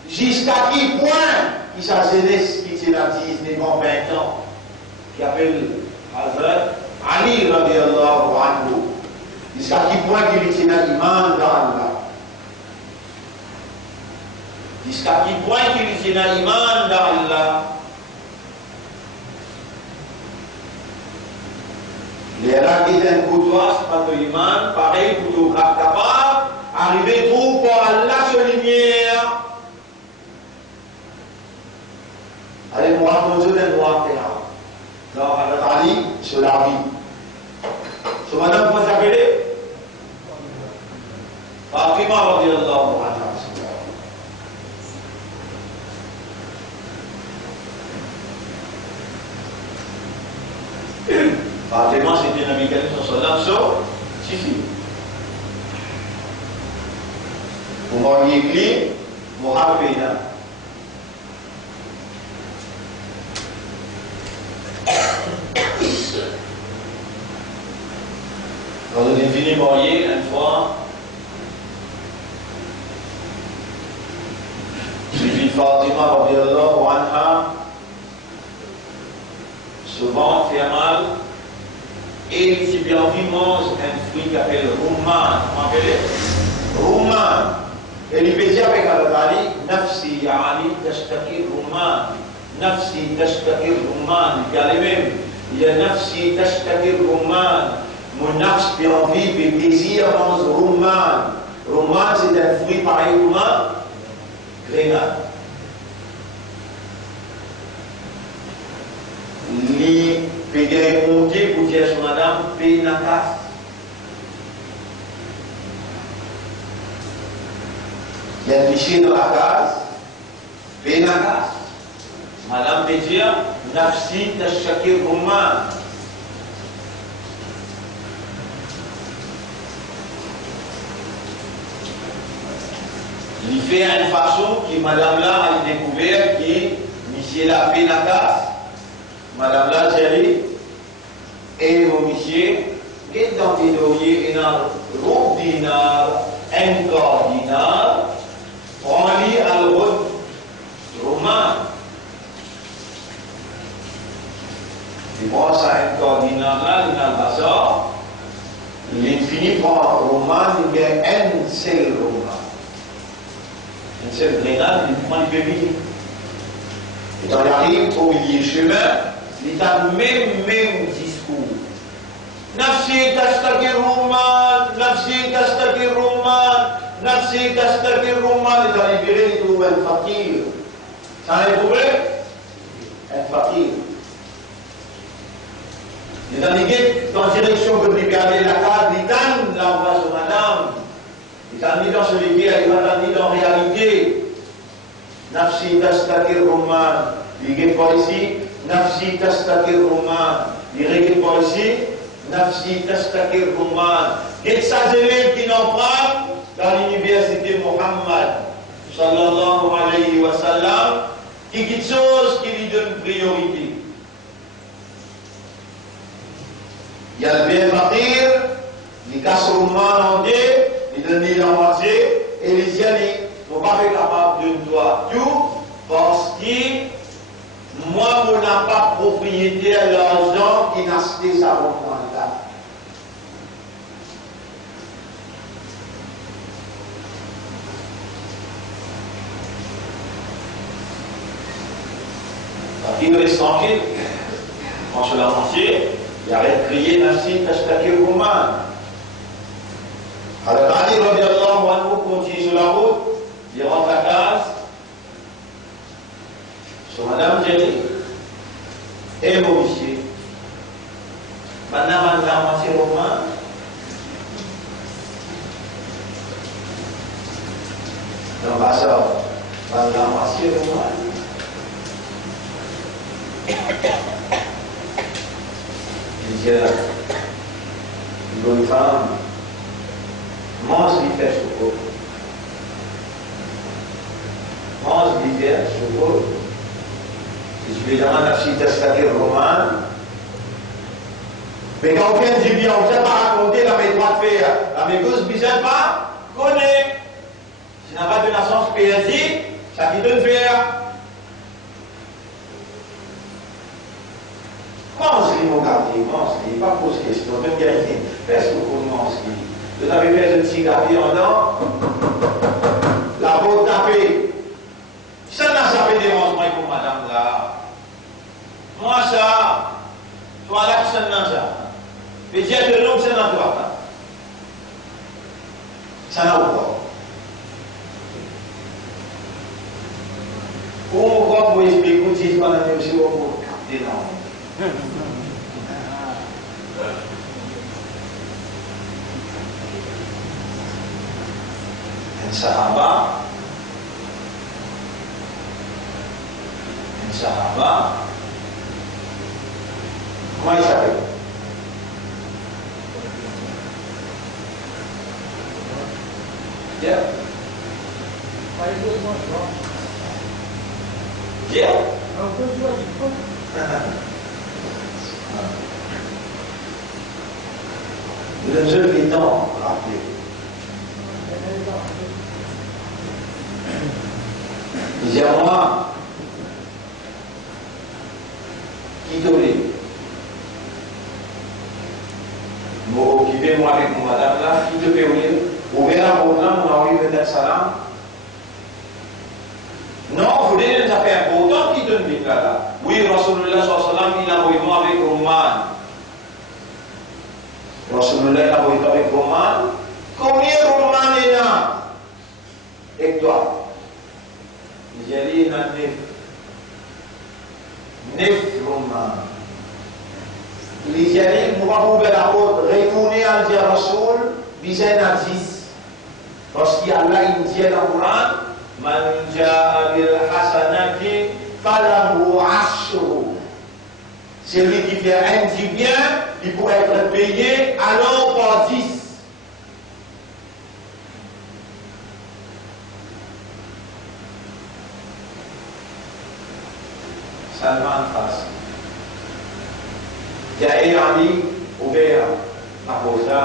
qui sa jeunesse qui c'est la 19 ans, 20 ans, qui appelle Hazrat Ali radiallahu anhu, jusqu'à qui point qu'il était dans l'iman d'Allah, jusqu'à qui point qu'il était dans l'iman d'Allah. Les là qui étaient côtois, c'est pas de l'imam, pareil pour tout capable, arriver trop pour Allah sur lumière. Allez, moi, mon Dieu, les noirs, donc, Ali, sur la vie. Sur madame, comment s'appelle? Fatima, radiyallahu anha. Fatima, c'était Nabi Karim sallallahu alayhi wa sallam, Sisi. Vous m'auriez écrit, Mohamed. Quand vous êtes venu marier, une fois, Bibi Fatima, radiyallahu anha, souvent fait mal, et si bien vu mange un fruit qui s'appelle rumman. Comment appelle-t-il? Rumman. Et il peut dire avec Al-Ghali, Nafsi yani tashtaki rumman. Nafsi tashtaki rumman. Il y a les mêmes. Il y a Nafsi tashtaki rumman. Mon nafs peut envie, peut désir mange rumman. Rumman, c'est un fruit pareil comme un grenade. Li peguei monter pour dire à madame paye na case. Il y a un fichier dans la case, paye na case. Madame peut dire nafsi tashakir rumman. Il fait une façon que madame là a découvert que monsieur la paye na case. Madame la Jali et mon monsieur, qui est dans les dossiers, un dinar, un quart dinar, on lit à l'autre roman. Et moi, ça, un quart dinar là, il n'a pas ça. Il finit par un roman, il y a un seul roman. Un seul grenade, il prend le bébé. Et quand il arrive au milieu chemin, il a le même discours. Nafsi tashtaki rumman, nafsi tashtaki rumman, nafsi tashtaki rumman. Il a libéré, il trouve un fakir. Ça a trouvé? Un fakir. Il a négé dans la direction que vous regardez la carte, il a l'envoi sur madame. Il a mis dans ce livre, il a mis dans la réalité. Nafsi tashtaki rumman. Il n'est pas ici. Nafsi tastakir rumman. Il regarde pas ici. Nafsi tastakir rumman. Et ça, élèves qui n'en parlent dans l'université Mohammed sallallahu alayhi wa sallam, qui dit chose qui lui donne priorité. Il y a le bien fakir, il casse le rumman en deux, il donne la moitié, et les yali ne sont pas capables de toi tout, parce que moi, je n'ai pas propriété à l'argent qui n'a acheté sa romane-là. Il reste tranquille. Quand je l'ai annoncé, il arrête de crier Nafsi tashtaki rumman. Alors, Ali radiyallahu anhu continue sur la route, il rentre à la case. Sur madame Jenny et mon monsieur. Madame c'est romain. L'ambassadeur, madame c'est romain. Il dit, une bonne femme, mange l'hiver chocolat. Mange l'hiver chocolat. Je vais demander à Nafsi tastakir rumman. Mais quand on vient du bien, on ne vient pas raconter la méthode de faire. La méthode ne vient pas connaître. Si n'a pas de naissance PSG, ça qui donne faire. Mange-les, mon quartier, mange-les. Pas pose question, même quelqu'un. Fais-ce que vous mangez. Vous avez fait un petit café en dents. La peau tapée. Ça n'a jamais dérangé pour madame là. Moi ça, toi là qui s'en a ça. Mais tu On va pour expliquer que Jésus va nous aussi pour capter là. Un sahaba, comment il s'appelle? Yeah. Yeah. Le jeu est temps, rappelez. Dis-moi, qui te l'est? Bon, occupez-moi avec mon madame là, qui te peut lire? Vous verrez à mon nom, on a envie de dire salam. Non, vous donnez des affaires importantes qui te dit là. Oui, Rasulullah sallallahu alayhi wa sallam, il a envoyé moi avec Roman. Rasulullah il a envoyé avec Roman. Combien Roman est là? Et toi? J'ai dit, il y a 9. 9 Roman. Il a dit, vous pouvez la porte, retourner à Dieu Rasoul, disait à 10. Parce qu'il y a là, il dit dans le Coran, Man ja'a bil hasanati falahu ashru. Celui qui fait un du bien, il pourrait être payé alors par 10. Salman Farsi. Jair Ali ouvert la Rosa.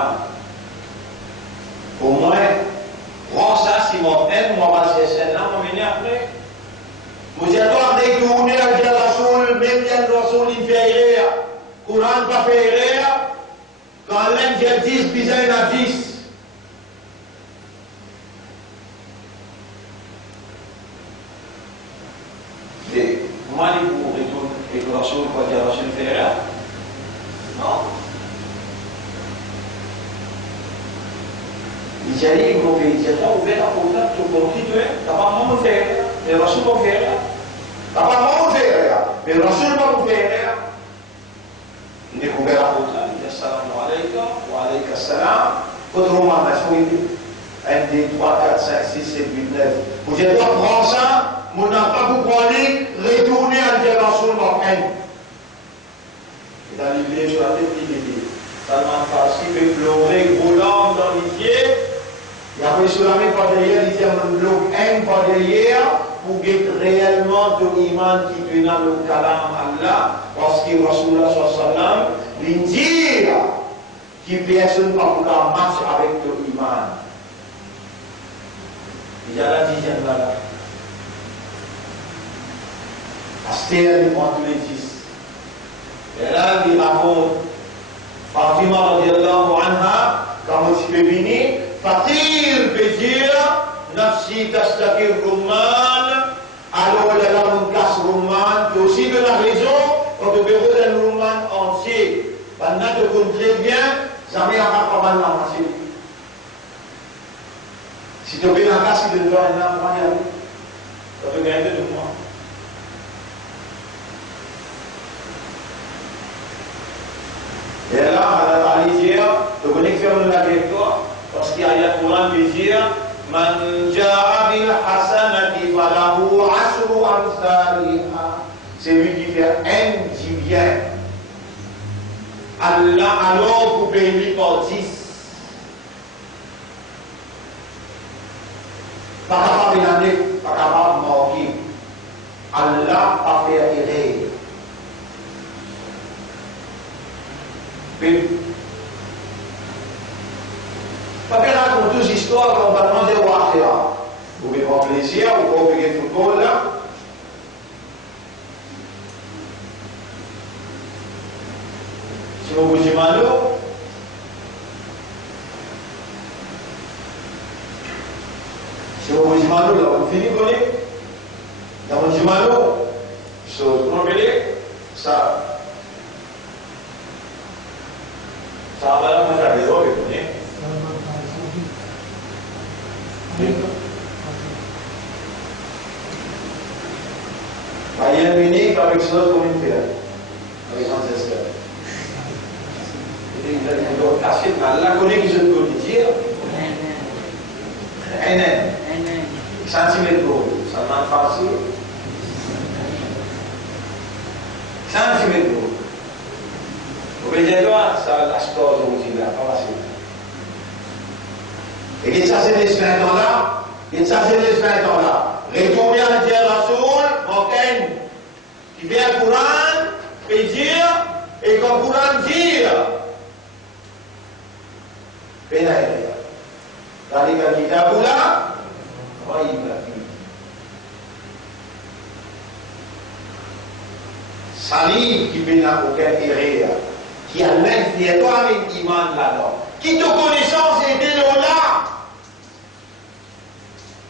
Au moins, prends ça si mon aime, moi va c'est celle-là, on va venir après. Vous êtes en train de tourner à Dieu Rasoul, même bien Rasoul il fait erreur. Courant pas fait erreur. Quand l'un dit 10, bizarre à 10. Et moi, il vous retourne et le Rasoul, quoi dire Rasoul fait erreur? Non. Il dit, il faut que il a ouvert la porte, tu peux continuer. T'as pas vraiment fait, mais Rasoul va faire. T'as pas vraiment fait, mais Rasoul va faire. Il a ouvert la porte, il dit, Assalamu alaikum, wa alaikum assalam. Votre roman m'a souhaité. 1, 2, 3, 4, 5, 6, 7, 8, 9. Vous êtes pas prendre ça, mon n'a pas vous parler, retourner à Dieu Rasoul va prendre. Il a livré sur la tête, il dit, Salman Farsi peut pleurer, gros larmes dans les yeux. Et après, sur la main par derrière, il dit, on bloque un par derrière pour être réellement de l'iman qui peut dans le kalam Allah. Parce que Rasulullah sallam, il dit que personne ne va pouvoir marcher avec de l'iman. Il y a la 10e là. Astère entre les 10. Et là, il raconte Fatima radiallahu anha, quand on s'y fait venir, Fatir peut dire, Nafsi tastakir Rumman, alors il y a une classe Rumman, c'est aussi de la raison, quand on peut voir un Rumman entier, pendant que vous très bien, jamais à pas mal la marché. Si tu veux la classe, il doit être là, moi, quand tu gagnes de moi. Et là, à la dire, tu connais que faire la victoire, parce qu'il y a un Coran qui dit, Man ja'a bil hasanati falahu ashru amthaliha. C'est lui qui fait un du bien. Allah, alors vous payez par 10. Pas capable d'année, pas capable de mourir. Allah a fait erreur. Pas bien raconter des histoires qu'on va demander au Akhira. Vous pouvez prendre plaisir, vous pouvez faire du football là. Si vous vous dites malo, si vous vous dites malo, là, vous finissez con lui. Dans vous dites malo, chose, vous voyez, ça. Ça va là, moi j'avais droit, vous connaissez. Il y a une unique avec ce autre comme une pierre. Avec son escalier. Il doit cacher, Allah connaît qui je peux dire. Amen. Centimètre gros. Ça m'a facile. Centimètre gros. Vous pouvez dire, ça lâche pas aujourd'hui là, pas facile. Et que ça c'est les 20 ans là, et ça c'est les 20 ans là. Retourner à la terre Rasoul, ok, qui vient le Coran, et dire, et quand le Coran dit, pénal. Dari kita pula, baik lagi. Salib qui vient à aucun erreur, qui a l'influence avec l'iman là-dedans. Qui te connaissance et de là,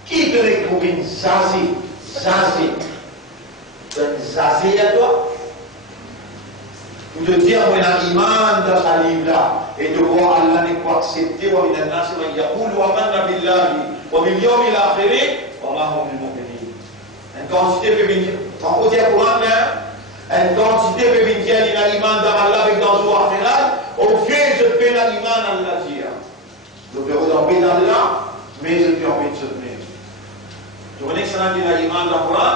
qui te retrouve une zazi, à toi. Ou de dire, moi, l'iman dans sa livre là, et de voir Allah n'est pas accepté, wa min an-nas man yaqulu amanna billahi wa bil yawmil akhir wa ma hum bil mu'minin. Une quantité peut venir, en côté Coran, une quantité peut venir l'iman dans Allah avec dans le akhirat, au fait, je fais l'iman à Allah dire. Je peux retomber dans Allah, mais je peux en fait se tenir. Tu connais que ça n'a pas l'iman dans le Coran,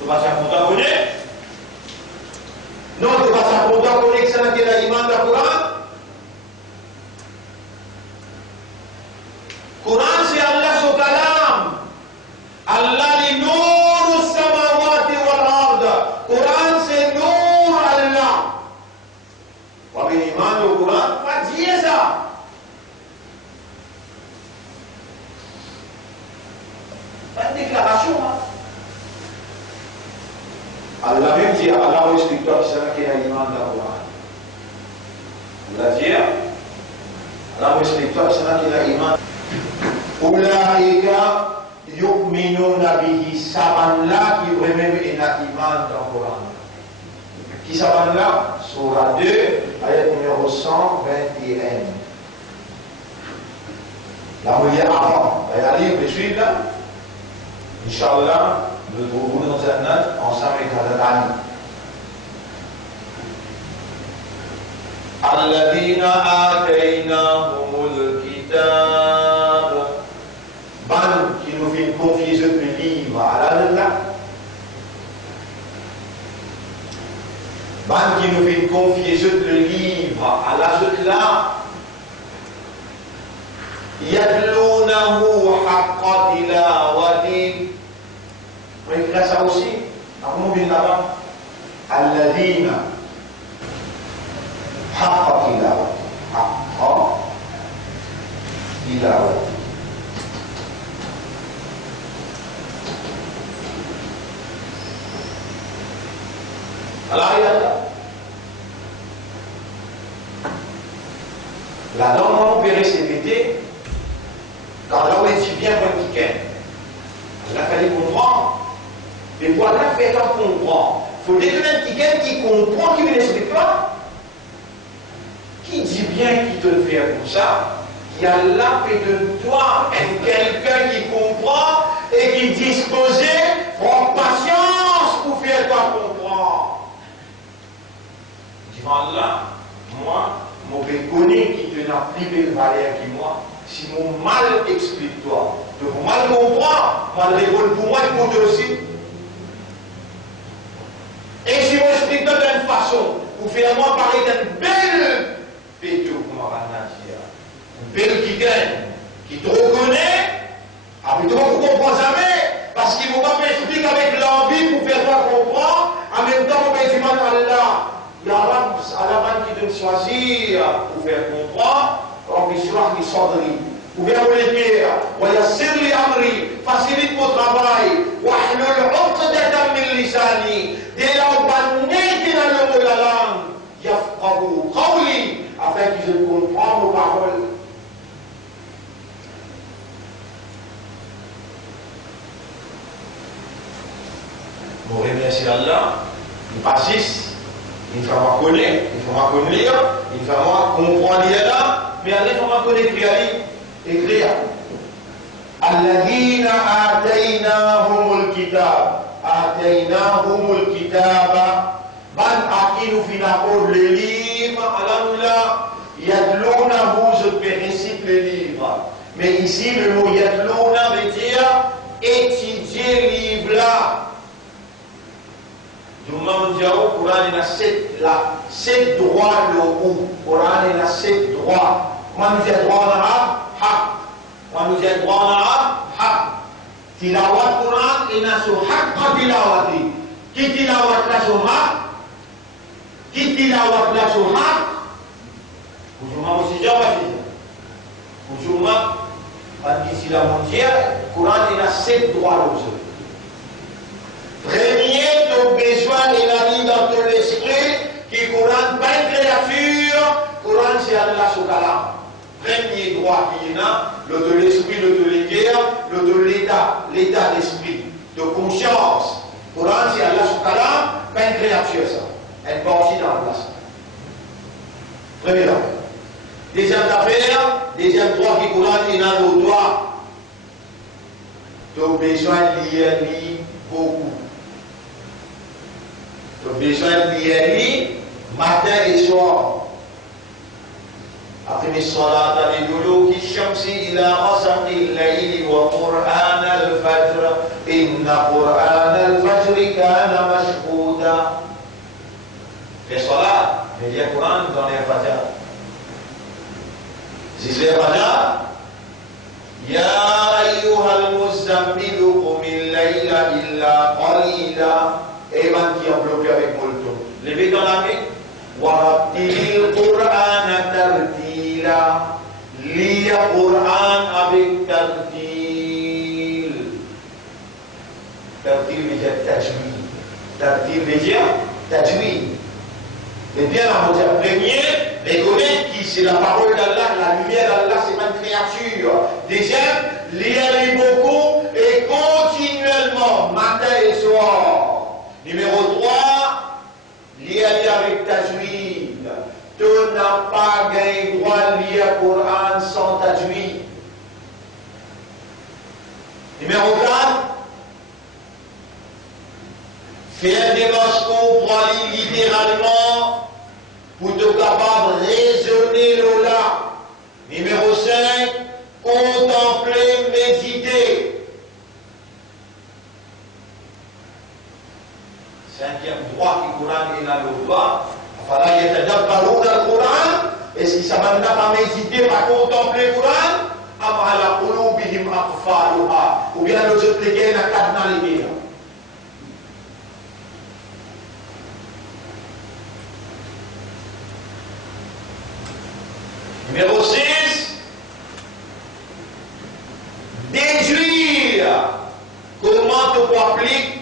tu vas t'abonner. Non, tu vas t'abonner que ça n'a pas l'iman dans le Coran. Quran c'est Allah son kalam. Allah li nour samawati wal ard. Quran c'est nour Allah. Wa bil iman au Quran, pas dire ça. Pas une déclaration. Allah même dit, Allah explique toi qui ça qui a l'iman dans le Quran. Allah dit, Allah explique toi qui ça qui a l'iman. Ulaika yu'minuna bihi, saban-là qui vraiment est un iman dans le Coran. Qui saban-là? Surah 2, ayat numéro 121. La moyenne avant, allez, vous suivez là? Inch'Allah, nous trouvons dans cette note ensemble avec Hadad Ali. Alladhina ataynahumul kitab. Ban qui nous fait confier ce livre à Allah. Ban qui nous fait confier ce livre à Allah. Yadlunahu haqqa tilawati. On écrit ça aussi. Comment bien là-bas? Alladhina haqqa tilawati. Haqqa tilawati. La langue on peut répéter quand là où est bien pour le week-end. Il a fallu comprendre. Mais pour Allah faire comprendre, il faut déjà un week-end qui comprend, qui ne l'explique pas. Qui dit bien qu'il te le fait comme ça, qui a là fait de toi quelqu'un qui comprend et qui est disposé, prend patience pour faire toi comprendre. Devant là, moi, mauvais connu qui te n'a plus belle valeur que moi, si mon mal explique toi, de mon mal comprend, mal répond pour moi, il compte aussi. Et si on explique de d'une façon, pour faire moi parler d'une belle pétou, comme on va dire, une belle qui gagne, qui te reconnaît, après toi, vous ne comprenez jamais, parce qu'il ne faut pas m'expliquer avec l'envie pour faire toi comprendre, en même temps, on va dire Allah. Il y a la main qui doit choisir pour faire comprendre, رب اشرح لي صدري وبيعمل ايه ويسر لي امري facilite mon travail واحلل عقدة من لساني dès là banné dans le la langue يفقهوا قولي afin qu'ils comprennent nos paroles. Nous remercions Allah, il persiste. Il faut me connaître, il faut me connaître, il faut me comprendre là, mais il faut me connaître écrire. Alladhina ataynahumul kitab. ataynahumul kitaba, ban aki nous finako le livre, alhamdulillah, yadlounahu, je récite le livre. Mais ici, le mot yadlouna veut dire étudier le livre là. Du moment où le Coran est là, 7 droits le ou. Le Coran est là 7 droits. Comment nous dit droit en arabe? Haq. Comment nous dit droit en arabe? Haq. Tilawat Quran est là sur haq tilawati. Qui tilawat là sur haq? Qui tilawat là sur haq? Aujourd'hui aussi j'ai pas dit. Aujourd'hui, d'ici la mondiale, le Coran est là 7 droits le. Premier, ton besoin est la vie dans ton esprit, qui Coran pas une créature, Coran c'est Allah Soukala. Premier droit qui est là, le de l'esprit, le de l'éther, le de l'état d'esprit, de conscience. Coran c'est Allah Soukala, pas une créature ça. Elle part aussi dans la place. Premier droit. Deuxième affaire, deuxième droit qui Coran est dans le droit. Ton besoin lire beaucoup. Tu as besoin de lire matin et soir. أقم الصلاة لدلوك الشمس إلى غسق الليل وقرآن الفجر إن قرآن الفجر كان مشهودا. Fais salat, mais il y a Coran dans les Fajr. Si c'est les Fajr, يا أيها المزمل قم الليل إلا قليلا. Et man qui a bloqué avec Molto. Levez dans la main. Warattil Qur'an tartila. Lis Qur'an avec tartil. Tartil veut dire tajwid. Tartil veut dire tajwid. Et bien la matière première, reconnaître qui c'est la parole d'Allah, la lumière d'Allah, c'est pas une créature. Deuxième, lire beaucoup et continuellement, matin et soir. Numéro 3, lire avec tajwid. Tu n'as pas gagné droit de lire le Coran sans tajwid. Numéro 4, faire des marches pour aller littéralement pour être capable de raisonner l'Ola. Numéro 5, contempler, méditer. Cinquième droit qui Coran est dans le droit. Voilà, il y a des gens qui parlent dans le Coran. Est-ce qu'ils savent pas méditer, pas contempler le Coran? Ou bien nous expliquer la carte dans les murs. Numéro 6, déduire comment tu peux appliquer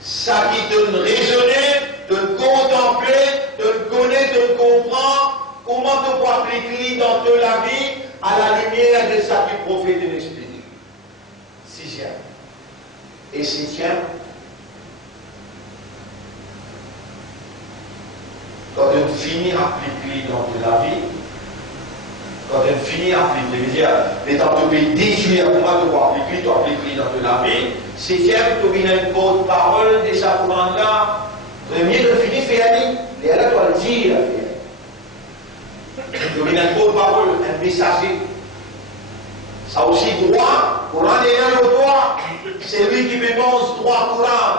ça qui te raisonner, te contempler, te connaître, te comprendre, comment tu peux appliquer dans toute la vie à la lumière de ça qui prophète de l'esprit. 6e. Et 7e, quand tu finis à appliquer dans toute la vie, quand tu finis à appliquer, l'état de pays déduire comment tu peux appliquer, tu appliques dans toute la vie. 7e, tu viens une bonne parole de sa commande-là. Premier, tu finis, fais-le. Et là, tu vas le dire. Tu viens une bonne parole, un messager. Ça aussi, droit, Coran est dans le droit. C'est lui qui dénonce droit Coran.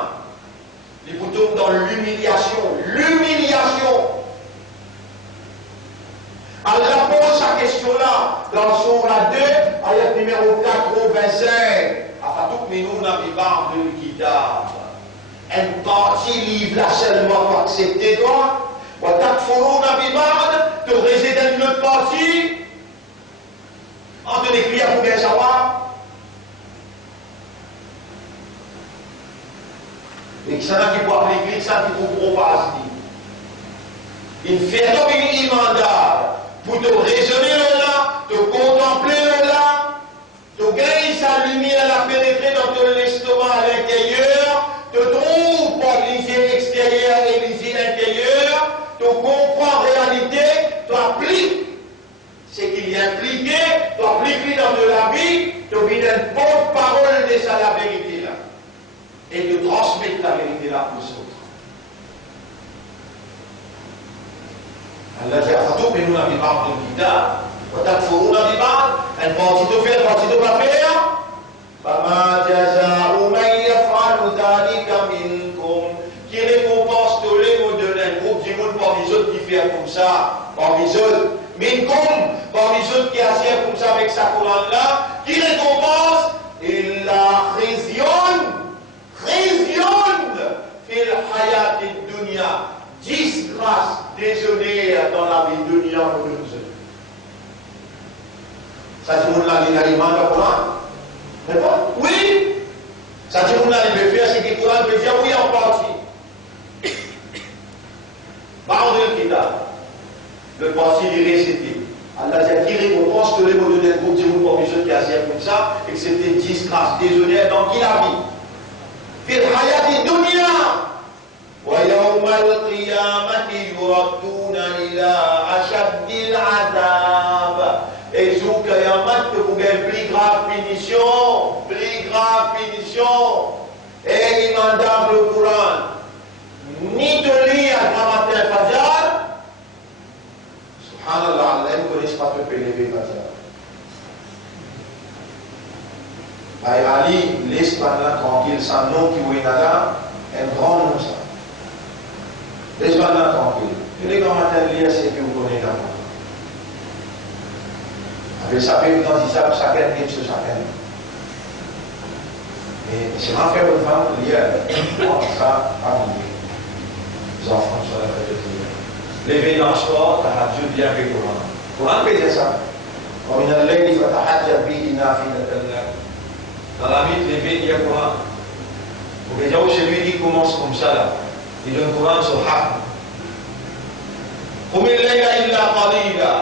Il vous tombe dans l'humiliation. L'humiliation. Allah pose sa question-là dans Surah 2, ayat numéro 85. Afatukminuna bi ba'dil kitab. Une partie livre là seulement pour accepter toi. Wa takfuruna bi ba'd, tu résides dans une autre partie. Entre les prières pour bien savoir. Et qui s'en a qui peut appliquer, ça qui peut propasser. Il fait donc une imandale pour te raisonner là, te contempler là, te gagner sa lumière, la pénétrer dans ton estomac à l'intérieur, te trouve par les yeux extérieurs et les yeux intérieurs, te comprends en réalité, tu appliques ce qu'il y a impliqué, tu appliques dans de la vie, tu viens une bonne parole de ça, la vérité là. Et tu transmets transmettre la vérité là pour les autres. Allah dit أفتؤمنون ببعض الكتاب وتكفرون ببعض. Une partie de faire, une partie de pas faire. فما جزاء من يفعل ذلك منكم. Qui récompense tous les mots de un groupe du monde parmi les autres qui fait comme ça, parmi les autres. Minkum, parmi les autres qui assient comme ça avec sa Coran là, qui récompense إلا خزي في الحياة الدنيا. Disgrâce, désolé dans la vie de dunya pour nous. Ça dit mon la l'aliment de Coran? Oui. Ça dit mon la peut faire ce que le Coran peut dire oui en partie. Ba'd al-kitab, le parti du récité. Allah a dit récompense que les mots de groupe du monde pour ceux qui assient comme ça, et que c'était disgrâce, désolé dans qui la vie. في الحياة الدنيا ويوم القيامة يردون إلى أشد العذاب. Et jour Kiyamat que vous avez plus grave punition, Et il mandate le Coran, ni de lire à grand matin Fajr. Subhanallah, Allah ne connaît pas de élever Fajr. Ali, laisse pendant tranquille, sans nom qui est là, un grand nom ça. Laisse pendant tranquille. Et les grands matins lire, c'est que vous connaissez d'abord. Avec ça, quand il savent chacun dit sur chacun. Mais c'est ma frère ou femme, lire, ça, pas oublier. Les enfants sur la fête de prière. Lever dans le sport, t'as Dieu bien avec le Coran. Le Coran peut dire ça. ومن الليل فتحجب به نافلة لك. Dans la vie, lever, il y a le Coran. Vous voyez où celui qui commence comme ça là, il donne le Coran sur Haq. قم الليل إلا قليلا.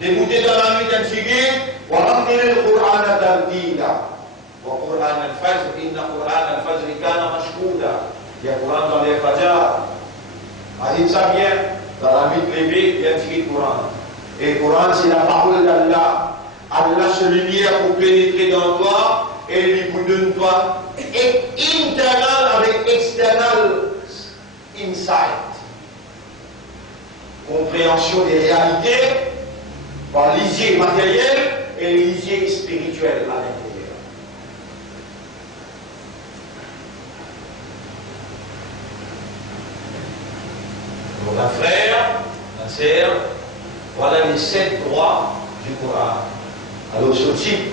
Débouter dans la nuit d'un figuier, ورتل القرآن ترتيلا. وقرآن الفجر إن قرآن الفجر كان مشهودا. Il y a le Coran dans les Fajr. Dit ça bien, dans la nuit levée, il y a écrit le Coran. Et le Coran, c'est la parole d'Allah. Allah se lumière pour pénétrer dans toi et lui vous donne toi internal avec external insight. Compréhension des réalités par l'isier matériel et l'isier spirituel à l'intérieur. Donc un frère, un sœur, voilà les 7 droits du Coran. Alors ce type,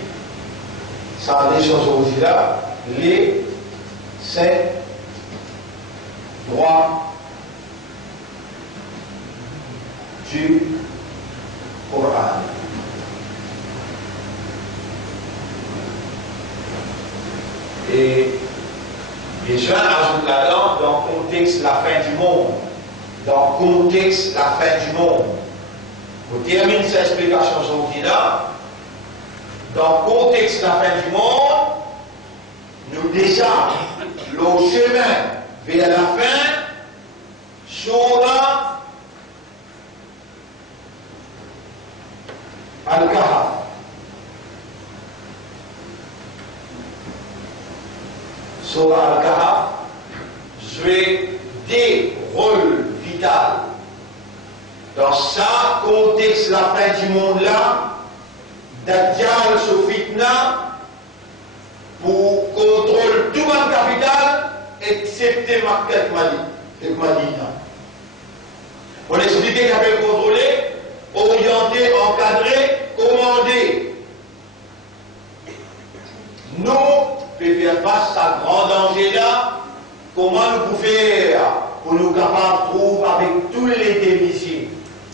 ça a des choses aussi là, les 7 droits du Coran. Et Jésus ajoute là-dedans dans le contexte la fin du monde. Dans le contexte la fin du monde. Pour terminer cette explication aujourd'hui là, dans le contexte la fin du monde, nous déjà le chemin vers la fin, Surah Al-Kahf. Surah Al-Kahf jouait des rôles vitaux. Dans ça, contexte la fin du monde là, Dajjal se fitna pour contrôler tout le capital, excepté Makkah et Madina. On expliquait qu'il avait contrôlé, orienté, encadré, commandé. Nous, pour faire face à ce grand danger-là, comment nous pouvons faire pour nous capables de trouver avec tous les défis,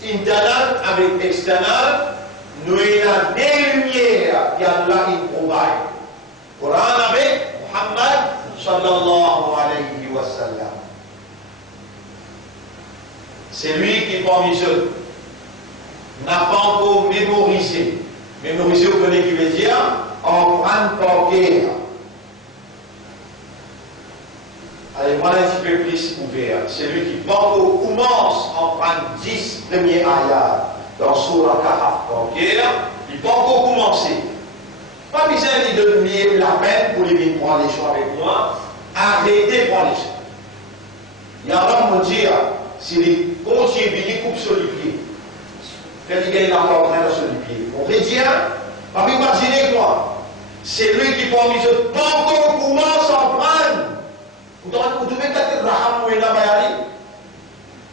internal avec external, nous avons des lumières qu'Allah nous provide. Coran avec Muhammad sallallahu alayhi wa sallam. C'est lui qui parmi eux n'a pas encore mémorisé. Mémoriser, vous connaissez qui veut dire en prendre par guerre. Allez, moi un petit peu plus ouvert. C'est lui qui commence en prendre 10 premiers ayats dans Surah Kahf par guerre. Il peut encore commencer. Pas besoin de donner la peine pour les prendre les choses avec moi. Arrêtez pour les gens. Il y a un homme qui dit, si les conseillers bénis coupent sur les pieds, quand il gagne l'argent sur les pieds. On va dire, pas m'imaginer quoi. C'est lui qui prend mis autres. Pas encore commence à prendre. Vous devez peut-être Raham ou Ena Bayari.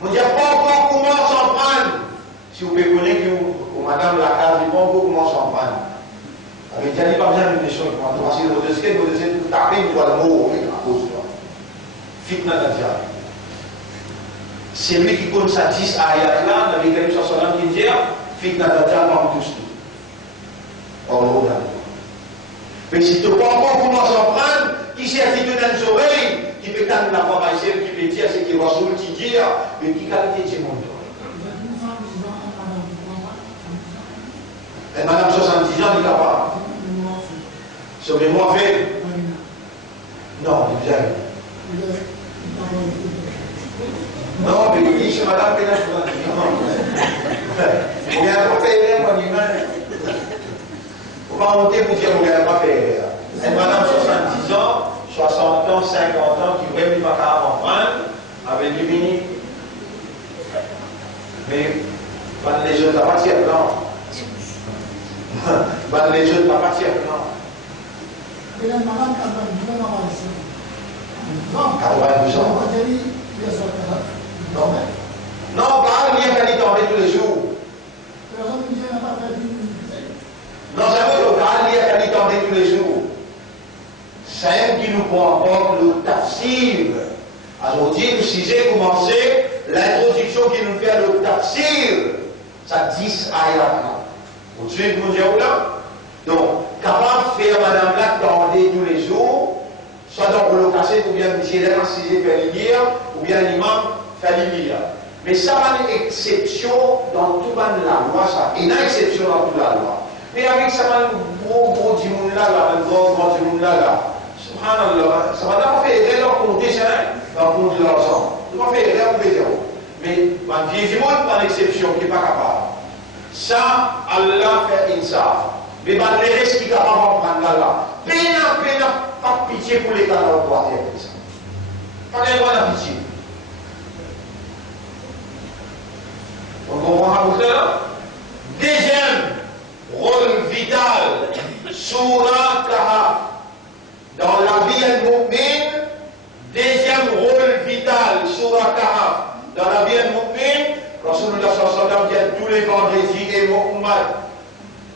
On dit pas encore commence à prendre. Si vous pouvez connaître que madame la case, pas encore commence à prendre. Avec Diani, pas besoin d'une émission. Quand on va essayer de vous essayer de taper, vous allez mourir à cause de toi. Fitna d'Adja. C'est lui qui compte sa 10 ayat là, dans les Karim Sassalam qui dit Fitna d'Adja par tous nous. Oh, mais si tu ne peux pas encore commencer à prendre, qui s'est dit dans les oreilles, qui peut quand la voix maïselle, qui peut dire ce qui va sur le dire, mais qui qualité du monde. Et madame 70 ans, il est capable. Sur les mois fait. Non, il vient. Non, mais il dit, c'est madame Pénage. Il n'y a pas fait mon humain. Il ne faut pas monter pour dire qu'il n'y a pas fait. Et madame 70 ans, 60 ans, 50 ans, qui ne veut pas enfreindre, avec du mini. Mais, les jeunes, ça va partir, non. Les jeunes, ça va partir, non. Non, pas il y a qu'à tomber tous les jours. Non, c'est pas le cas, il y a qu'à tomber tous les jours. C'est un qui nous prend encore le tafsir. Aujourd'hui, le sujet commencé, l'introduction qui nous fait le tafsir, ça 10 ayats là. Vous suivez mon Dieu là? Donc, capable de faire madame là tomber tous les jours, soit dans le casser, ou bien le missionnaire, si j'ai fait lire, ou bien l'imam fait lire. Mais ça va une exception dans toute la loi, ça. Il y a une exception dans toute la loi. Mais avec ça va un gros dimoun là, un gros dimoun là. Subhanallah, ça va d'abord faire erreur dans le compte, dans le compte de l'argent. Ça va faire erreur pour zéro. Mais un vieil dimoun, pas l'exception, qui n'est pas capable. Ça, Allah fait insaf. Mais les restes qui sont capables de prendre là, peine, pas de pitié pour les gars là, on doit faire ça. Pas de pitié. On comprend ça? Deuxième rôle vital, Surah Kahf. Dans la vie al-Mu'min, deuxième rôle vital, Surah Kahf. Dans la vie al-Mu'min, Rasulullah sallallahu alayhi wa sallam dit tous les vendredis et Muhammad.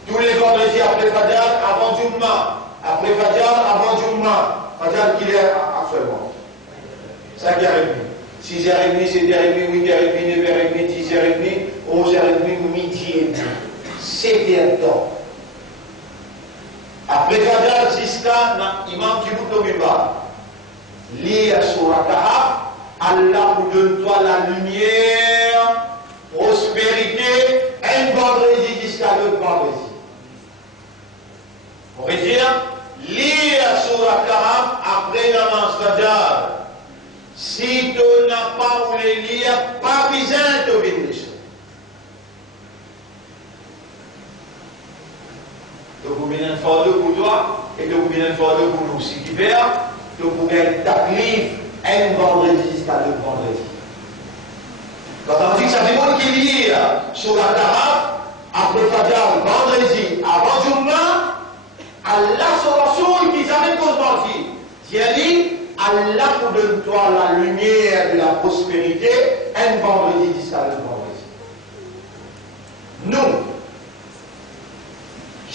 Tous les vendredis après Fajr, avant Jumma. Après Fajr, avant Jumma. Fajr qu'il est actuellement. 5h30. 6h30, 7h30, 8h30, 9h30, 10h30, 11h30, midi et demi. 7h temps. Après Fajr, jusqu'à l'imam qui vous tombe bas. Lire Surah Kahf, Allah vous donne toi la lumière, prospérité, un vendredi jusqu'à l'autre vendredi. On va dire, lire Surah Kahf après la Fajr. Si tu n'as pas voulu lire, pas besoin de venir. Donc, vous venez de faire deux pour toi, et donc vous venez de faire deux pour nous. Si tu fais, donc vous gagnez ta livre, un vendredi jusqu'à l'autre vendredi. Quand on dit que ça fait moi qui lit Surah Kahf, après Fajr, vendredi, avant Jumma, Allah sur Rasoul qui jamais cause mentir. Dit, Allah vous donne toi la lumière de la prospérité, un vendredi jusqu'à l'autre vendredi. Nous,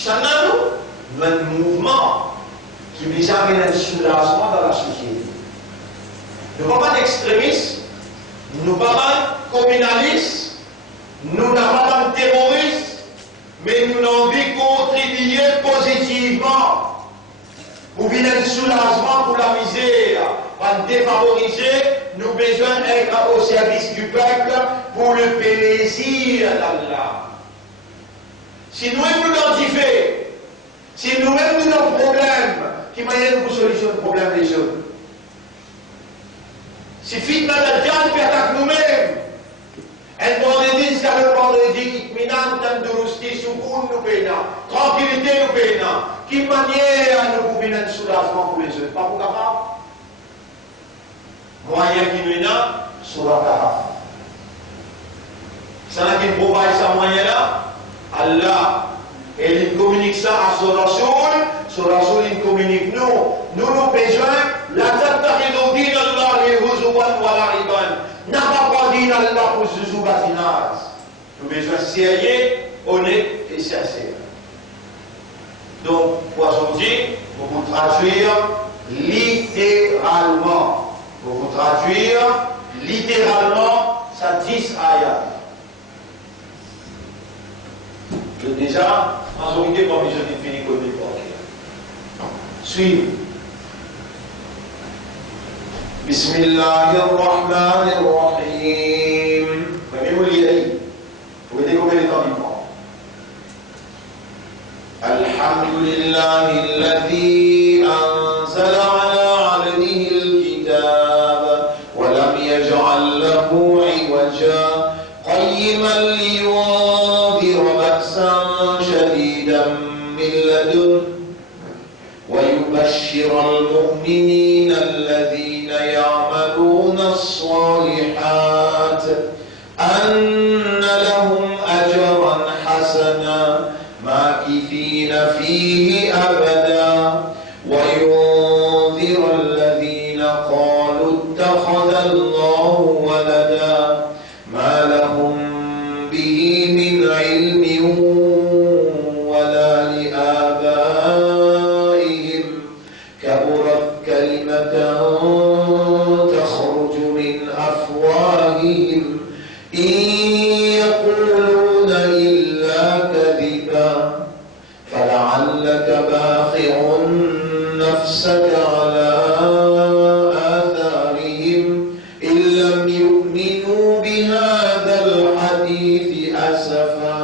nous, un mouvement qui nous amène un soulagement dans la société. Nous ne sommes pas d'extrémistes, nous ne sommes pas communalistes, nous ne sommes pas terroristes, mais nous avons envie de contribuer positivement pour venir un soulagement pour la misère, pour défavoriser, nous avons besoin d'être au service du peuple pour le plaisir d'Allah. Si nous-mêmes nous identifions, si nous-mêmes nous avons un problème, qui moyen pour solutionner le problème des autres. Si fitna d'Adjan peut attaquer nous-mêmes, un vendredi jusqu'à le vendredi, itminan, tandourousti, soukoun, nous payons, tranquillité, nous payons. Qui manière nous pouvons un soulagement pour les autres? Pas pour capable? moyen qui nous a sur la Kahf. Ça n'a qu'une provide ça moyen là, Allah, et il communique ça à son Rasoul, il communique nous besoin, la tattakhidou din Allah li huzuwan wa la'iban. N'a pas dit Allah pour ce batinage. Nous besoin sérieux, honnête et sincère. Donc, poisson dit, pour vous traduire littéralement. Pour vous traduire littéralement, ça 10 ayats. Déjà, en vérité, comme je l'ai fini comme il faut. Suivez. Bismillahirrahmanirrahim. Vous voyez combien de temps il prend. Alhamdulillahi alladhi anzala ala abdihi al-kitab wa lam yaj'al lahu 'iwaja qayyiman liyunzira ba'san shadidan min ladunhu ويبشر المؤمنين الذين يعملون الصالحات أن لهم أجرا حسنا ماكثين فيه أبدا وينذر الذين قالوا اتخذ الله ولدا ما لهم به من علم ولا لآبائهم كبرت كلمة تخرج من أفواههم إن يقولون إلا كذبا فلعلك باخع نفسك على آثارهم إن لم يؤمنوا بهذا الحديث أسفا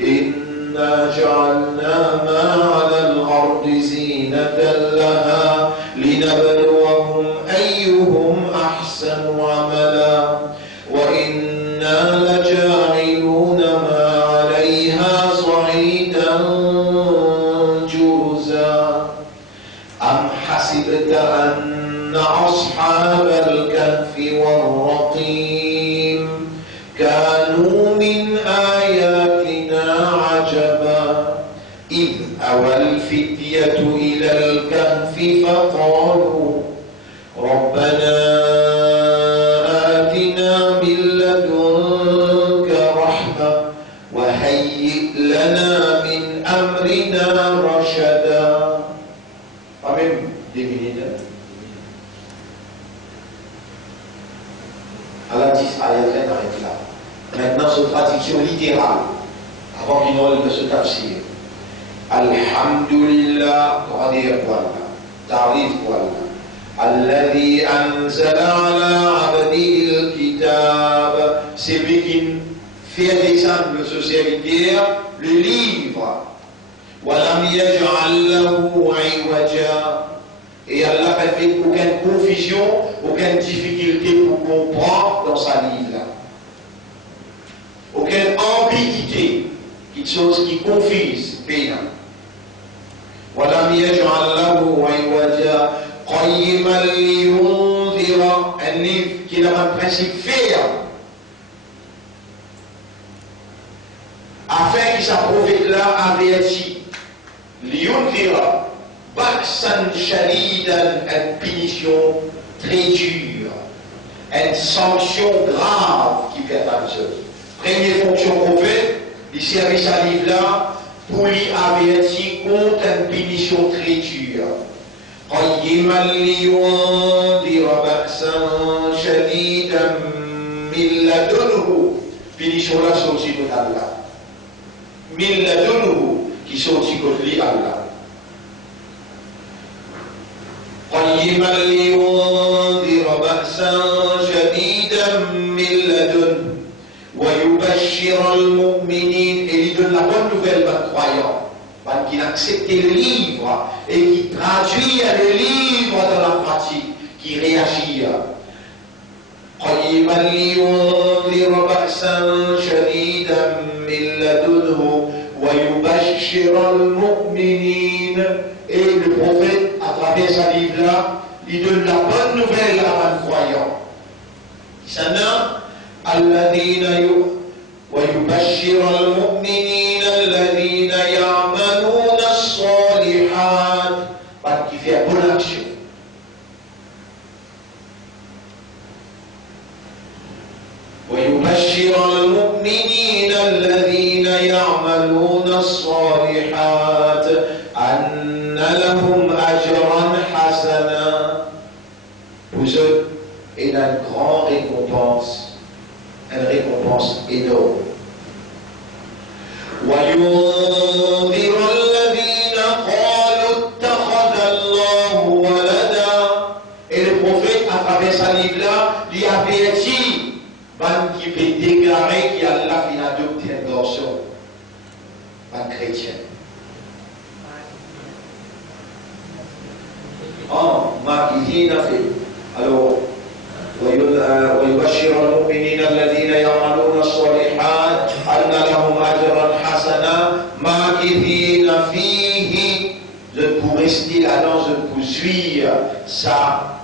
إنا جعلنا ما على الأرض زينة لها لنبلوهم أيهم أحسن عملا وإنا لجاعلون ما عليها صعيدا جرزا أم حسبت أن أصحاب الكهف والرقيم كانوا من آياتنا عجبا إذ أوى الفتية إلى الكهف فقالوا ربنا آتنا من لدنك رحمة وهيئ لنا من أمرنا رشدا. Pas même des minutes. Allah dit ayat arrête là. Maintenant, cette traduction littérale, avant qu'il n'aille de ce tafsir. Alhamdulillah, qadir wallah, ta'rif wallah. Alladhi anzala ala abdihi al-kitab. C'est lui qui fait descendre le serviteur, le livre. Walam yaj'al lahu 'iwaja. Et Allah n'a fait aucune confusion, aucune difficulté pour comprendre dans sa livre. Aucune ambiguïté, quelque chose qui confuse, bien. وَلَمْ يَجْعَلْ لَهُ عِوَجًا قَيِّمًا لِيُنذِرَ. Un livre qui a un principe ferme, afin que sa prophète-là avertit. لِيُنذِرَ بَأْسًا شَدِيدًا, une punition très dure, une sanction grave qui fait attention. Première fonction prophète, il servait sa livre-là pour lui avertir contre une punition très dure. قيما لينذر بأسا شديدا من لدنه. Punition là sortie de Allah. من لدنه qui sortit contre lui Allah. قيما لينذر بأسا شديدا من لدنه ويبشر المؤمنين. Et il donne la bonne nouvelle aux croyants qui acceptent le livre et qui traduit le livre dans la pratique, qui réagit. قيما لينذر بأسا شديدا من لدنه ويبشر المؤمنين. Et le prophète, à travers travers ce livre-là, il donne la bonne nouvelle à un croyant. Sana, alladhina ويبشر المؤمنين الذين يعملون الصالحات qui fait bonne action. ويبشر المؤمنين الذين يعملون الصالحات أن لهم أجرا حسنا. Vous êtes une grande récompense. Une récompense énorme. وينذر الذين قالوا اتخذ الله ولدا. Et le prophète, à travers sa livre-là, lui avertit qui peut déclarer qu'Allah vient adopter un garçon, un chrétien. ما fait. Alors, ويبشر المؤمنين الذين يعملون الصالحات أن لهم أجرا حسنا ماكثين فيه. Je pour rester là-dedans, je poursuis sa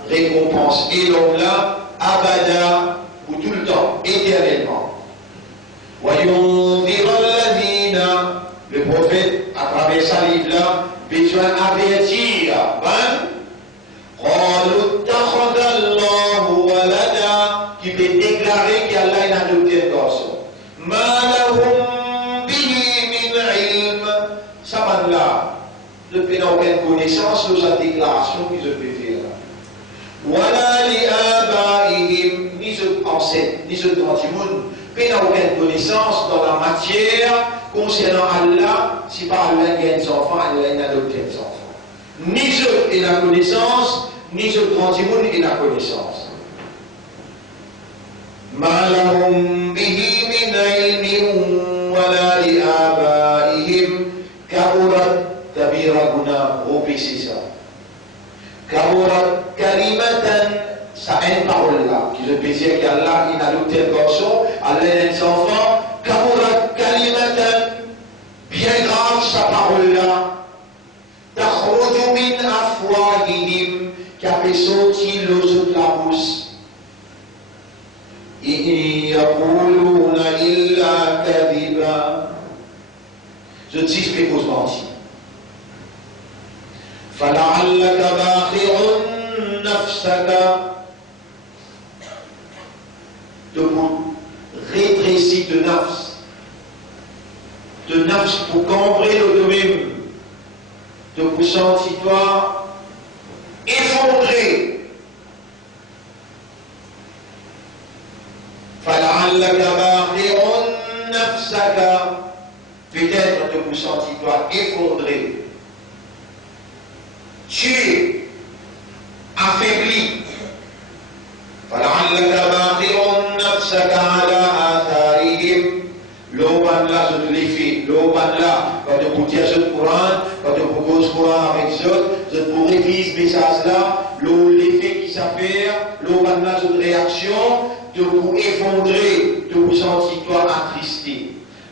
récompense énorme là, abada, pour tout le temps, éternellement. وينذر الذين, le prophète, à travers sa livre là, besoin avertir, قالوا اتخذ الله ولدا, qui peut déclarer qu'Allah a adopté un garçon. ما لهم به من علم, ça va là, ne peut aucune connaissance de sa déclaration qu'ils ont fait faire. ولا لآبائهم, ni ce ancêtre, ni ce gentiment, mais n'a aucune connaissance dans la matière concernant Allah, si par Allah il y a des enfants, Allah il a adopté des enfants. Ni ceux et la connaissance, ni ceux gentiment et la connaissance. ما لهم به من علم ولا لآبائهم كبرت كبيرة وبسيسا كبرت كلمة. Ça a une parole là, qui veut dire qu'Allah il a adopté un garçon, Allah il a des enfants, kaburat kalimatan, bien grave sa parole là, takhruju min afwahihim, qui a fait sortir l'eau de la bouche. In yaquluna illa kadhiba. Je dis que c'est cause mentir. Fala'allaka baqi'un nafsaka, de vous rétrécir de nafs pour cambrer le domaine, de vous sentir toi effondré. Peut-être de vous sentir toi effondré, tué, affaibli. فلعلك باخع نفسك على آثارهم. L'eau là, je te l'ai fait. L'eau là, quand tu peux dire ce Coran, quand tu peux cause Coran avec eux, je te pourrais lire ce message là, l'effet qui s'affaire, l'eau là, je te réaction, de vous effondrer, de vous sentir toi attristé.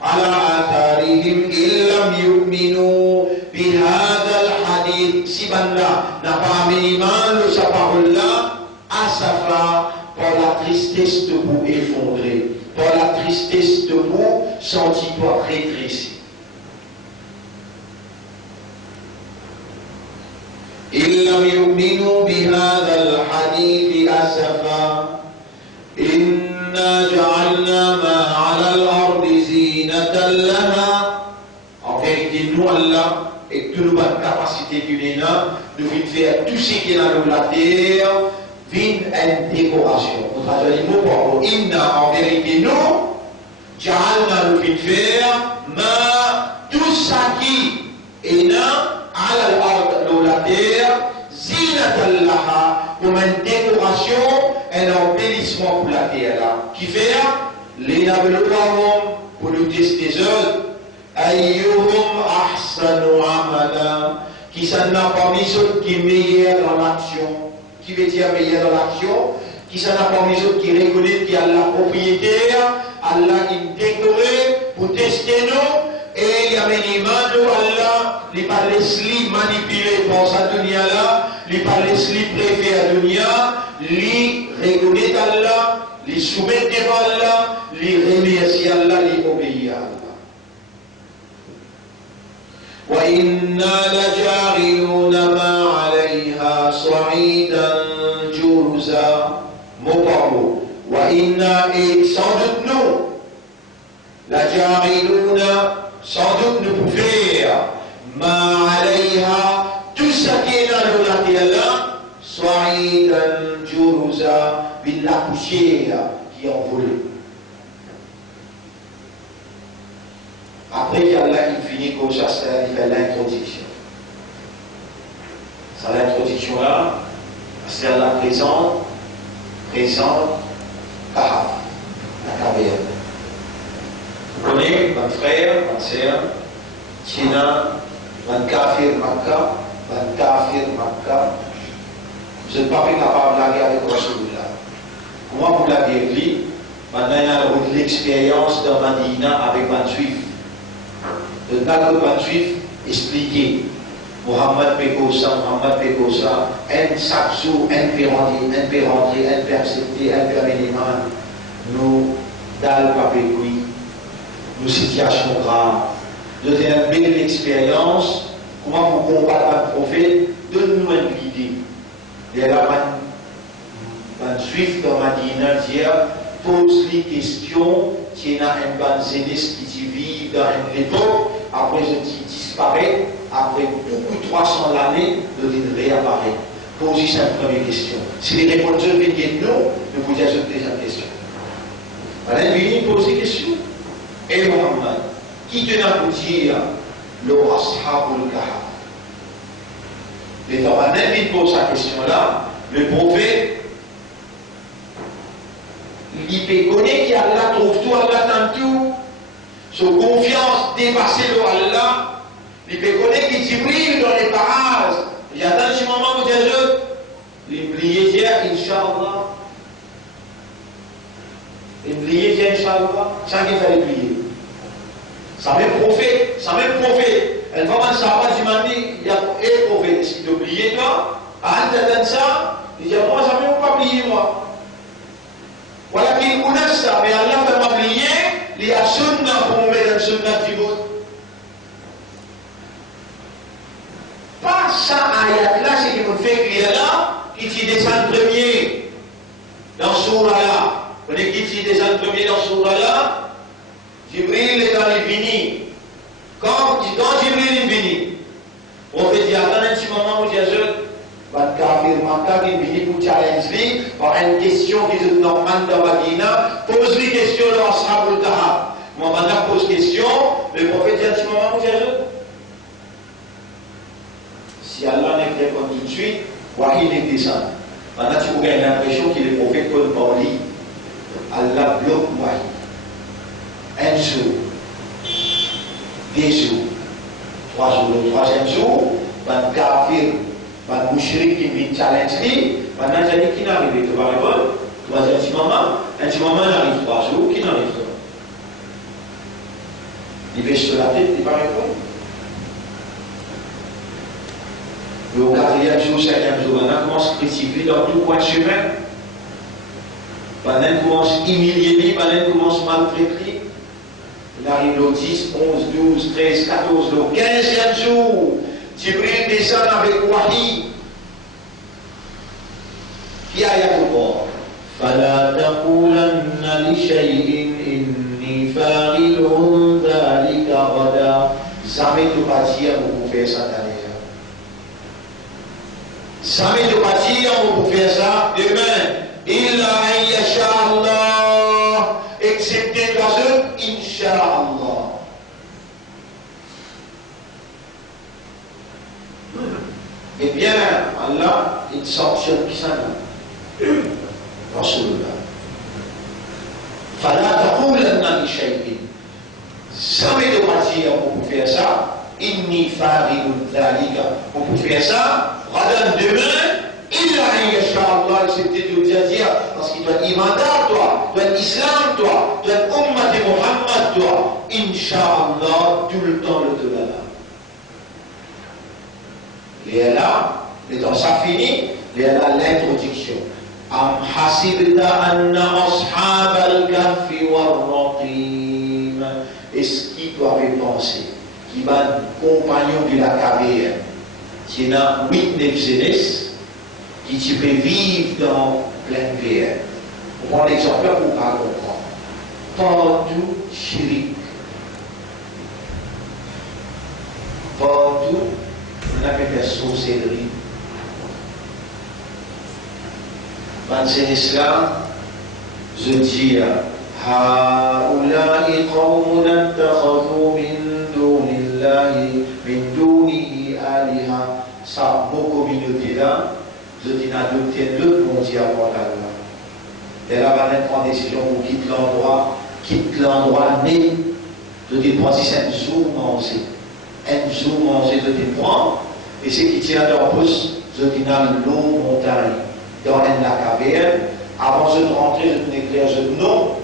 على آثارهم إن لم يؤمنوا بهذا الحديث. Si là n'a pas minimum le sa parole là, Asafa, pour la tristesse de vous effondrer, pour la tristesse de vous sentir toi rétréci. إِلَّمْ يُؤْمِنُوا بِهَذَا الْحَدِيثِ أَسَفًا إِنَّا جَعَلْنَا مَا عَلَى الْأَرْضِ زِينَةً لَهَا. En vérité, nous, Allah, et toute notre capacité du Néna, nous voulons faire tout ce qui est dans la terre, vine une décoration. On traduit le mot pour inna, en vérité, nous, Ja'alna, nous voulons faire, ma, tout ça qui est là, à la terre, zinatan laha, comme une décoration, un embellissement pour la terre là. Qui fait, les nabelokahum, pour nous tester eux, ayyuhum ahsanu amala, qui s'en a parmi ceux qui est meilleur dans l'action. Qui veut dire meilleur dans l'action, qui s'en a parmi ceux qui reconnaissent qu'il y a la propriétaire, Allah qui décoré pour tester nous, et il y a minimum nous, Allah, il pas laissé manipuler pour sa dunya là, il pas laisser préférer dunya, il reconnaître Allah, il soumettre devant Allah, il remercier Allah, il obéir à Allah. وإنا لجاعلون ما عليها صعيدا جرزا مطر وإنا sans doute nous لجاعلون sans doute nous pouvons faire ما عليها tout ce qui est dans la terre صعيدا جرزا de la poussière qui est envolée. Après qu'Allah il finit comme ça, il fait l'introduction. C'est l'introduction là, c'est Allah présente, Kahaf, la carrière. Vous connaissez, mon frère, ma sœur, Tina, mon kafir Makka, vous n'êtes pas capable d'aller avec Rasulullah. Comment vous l'avez dit? Maintenant, il y a l'expérience dans Madina avec mon juif. Le cadre de juif expliqué. Mohammed Pekosa, un chaque jour, un peut rentrer, un peut accepter, un peut amener nous, dans le papier, nos situations graves. Nous avons une belle expérience. Comment vous combattre le prophète? Donne-nous une idée. Il y a un juif dans Madina dire pose les questions. Il y a un ban zéniste qui vit dans une époque. Après, je disparaît. Après beaucoup 300 l'année, il réapparaît. Posez cette première question. Si les réponses viennent non, ne vous dites une deuxième question. Alors, il pose des questions. Et Mohammed, qui te n'a pas dire le Ashabul Kahf? Mais dans la même il pose sa question-là, le prophète, il connaît qu'Allah trouve tout, Allah tente tout. Son confiance dépassée de Allah. Il peut connaître qu'il Jibril dans les parages. J'attends ce moment où Dieu l'oublier dire Inch'Allah. L'oublier dire Inch'Allah. Sans qu'il fallait oublier. Ça même prophète. Elle va me savoir du mandi, il y a un prophète. Est-ce qu'il oublié toi? Ah, t'attends ça? Il dit moi, ça ne m'a pas oublié moi. Voilà qu'il connaît ça, mais Allah va m'oublier. Il y a sunna pour me mettre dans sunna du monde. Pas ça ayat là, c'est qu'il me fait qu'il y a là, qui t'y descend premier dans ce surah-là. Vous voyez qui t'y descend premier dans ce surah-là? Jibril est dans les vignes. Quand Jibril est venu, on fait dire attends un petit moment où Dieu va kafir Makkah qui vient pour challenger par une question qui est normale dans Madina, pose les questions de Ashabul Kahf. Moi maintenant pose question, le prophète dit un petit moment où Dieu si Allah ne répond tout de suite, Wahi n'est descend. Maintenant, tu pourrais avoir l'impression que le prophète peut parler. Allah bloque Wahi. Un jour, 2 jours, 3 jours, le 3e jour, un kafir, un mouchrik qui vient challenger, maintenant, j'ai dit qui n'arrive pas. Tu vas répondre, tu vas dire un petit moment, il arrive 3 jours, qui n'arrive pas. Il baisse sur la tête, il va répondre. Le 4e jour, 5e jour, on commence à critiquer dans tout coin de chemin. On commence à humilier, on commence à maltraiter. Il arrive le 10, 11, 12, 13, 14, le 15e jour. Jibril descend avec Wahi. Qui a le bord? فلا تقولن لشيء إني فاعل ذلك غدا. Jamais de pas dire vous pouvez faire ça d'ailleurs. Jamais de pas dire vous pouvez faire ça demain. Illa an yasha Allah. Excepté l'oiseau, Inch'Allah. Eh bien, Allah, il sanctionne qui ça là? Rasulullah. Fala taqoulanna li shay'in. Jamais de pas dire vous pouvez faire ça. Inni fa'ilun dhalika. Vous pouvez faire ça. Radhan demain. Il a Inch'Allah, excepté de dire, parce qu'il doit être imandar, toi, doit être islam, toi, doit être ummat de Muhammad, toi. Inch'Allah, tout le temps le donnera. Et là, Le temps ça finit, il y a l'introduction. Am hasibta anna ashab al-kahfi war-raqim. Est-ce qu'il doit penser qu'il va compagnon de la caverne, qui a 8 jeunesse, qui peut vivre dans plein VR. On prend l'exemple pour comprendre. Partout, chirik. Partout, on appelle la sorcellerie. Quand c'est cela, je dis هؤلاء قوم اتخذوا من دونه آلهة. Ça, vos communautés là, je dis adopter l'autre mon Dieu avant Allah. Et là, va prendre décision pour quitter l'endroit né. Je dis prendre si c'est un jour manger. Un jour manger, je dis prendre. Et ce qui tient dans le pouce, je dis dans l'eau montagne, dans la caverne. Avant de rentrer, je dis éclaire, je dis non.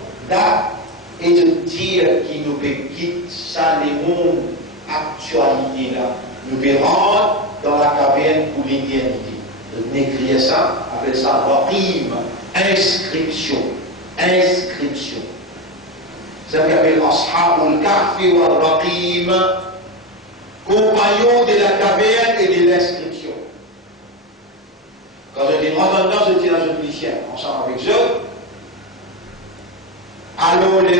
Et de dire qu'il nous quitte ça, les mondes actualité là. Nous verrons dans la caverne pour l'éternité. De n'écrire ça, appelle ça raqim, inscription. Inscription. Ça s'appelle Ashabul Kahfi wa Raqim, compagnons de la caverne et de l'inscription. Quand je dis entendant, je dis à un musicien, ensemble avec eux. Alors, là, je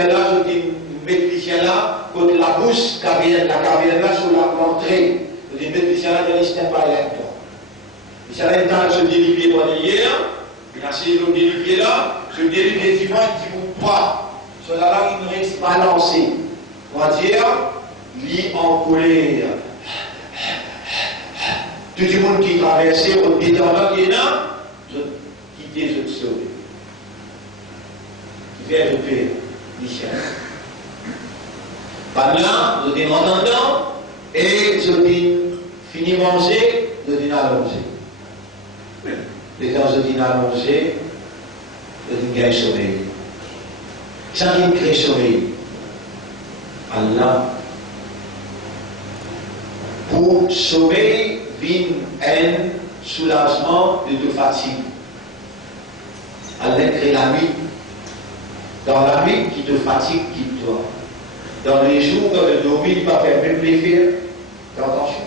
dis, métricien là, côté la bouche, la caverne là, sur l'entrée. Je dis, métricien là, je dis, c'est pas là. Et ça, là, je délivre dans hier, il y a ces autres délivrés là, je délivre les humains qui ne vont pas. Cela là, il ne reste pas lancé. On va dire, lit en colère. Tout le monde qui traversait, au détendant qui est là, je quitte, je te sauve. Vers le Père, Michel. Par là, je dis entendant, et je dis fini manger, je dis allongé. Et quand je dis allongé, je dis gagne sommeil. Ça qui crée sommeil. Allah. Pour sommeil, vient un soulagement de fatigue. Allah crée la nuit. Dans la nuit qui te fatigue, quitte-toi. Dans les jours, quand tu dormis, il va faire même l'effet. Fais attention.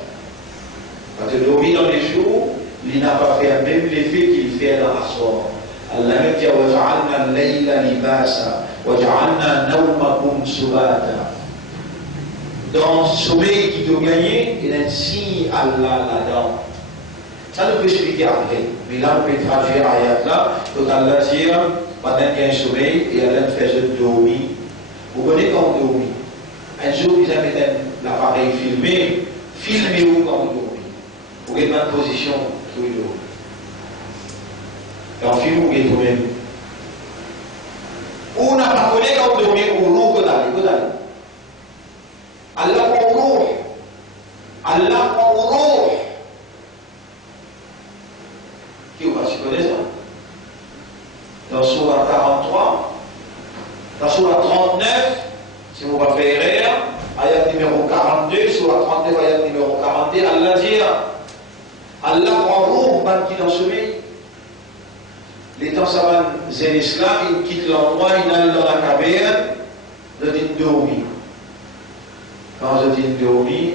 Quand tu dormis dans les jours, il n'a pas fait même l'effet qu'il fait dans la soirée. Allah me dit وَجَعَلْنَا اللَّيْلَ لِبَاسًا وَجَعَلْنَا نَوْمَكُمْ سُبَاتًا. Dans le sommeil qui doit gagner, il y a un signe Allah là-dedans. Ça nous peut expliquer après. Mais là, on peut traduire ayat là. Donc Allah dit pendant qu'il y a un sommeil, et Allah fait je dormir. Vous connaissez quand on dormit. Un jour, vous avez l'appareil filmé, filmez-vous quand vous dormez. Vous êtes dans une position où vous dormez. Dans le film, vous êtes vous-même. On n'a pas connu quand vous dormez au loup, vous allez. Allah prend au loup. Allah prend au loup. Qui vous va se connaître ça? Dans Surah 43, dans Surah 39, si vous va faire erreur, ayat numéro 42, Surah 39, ayat numéro 42, Allah dit, Allah prend roue, qui dans le sommeil. Les temps savants, c'est l'islam, il quitte l'endroit, il allait dans la caverne, il dit dormir. Quand je dis dormir,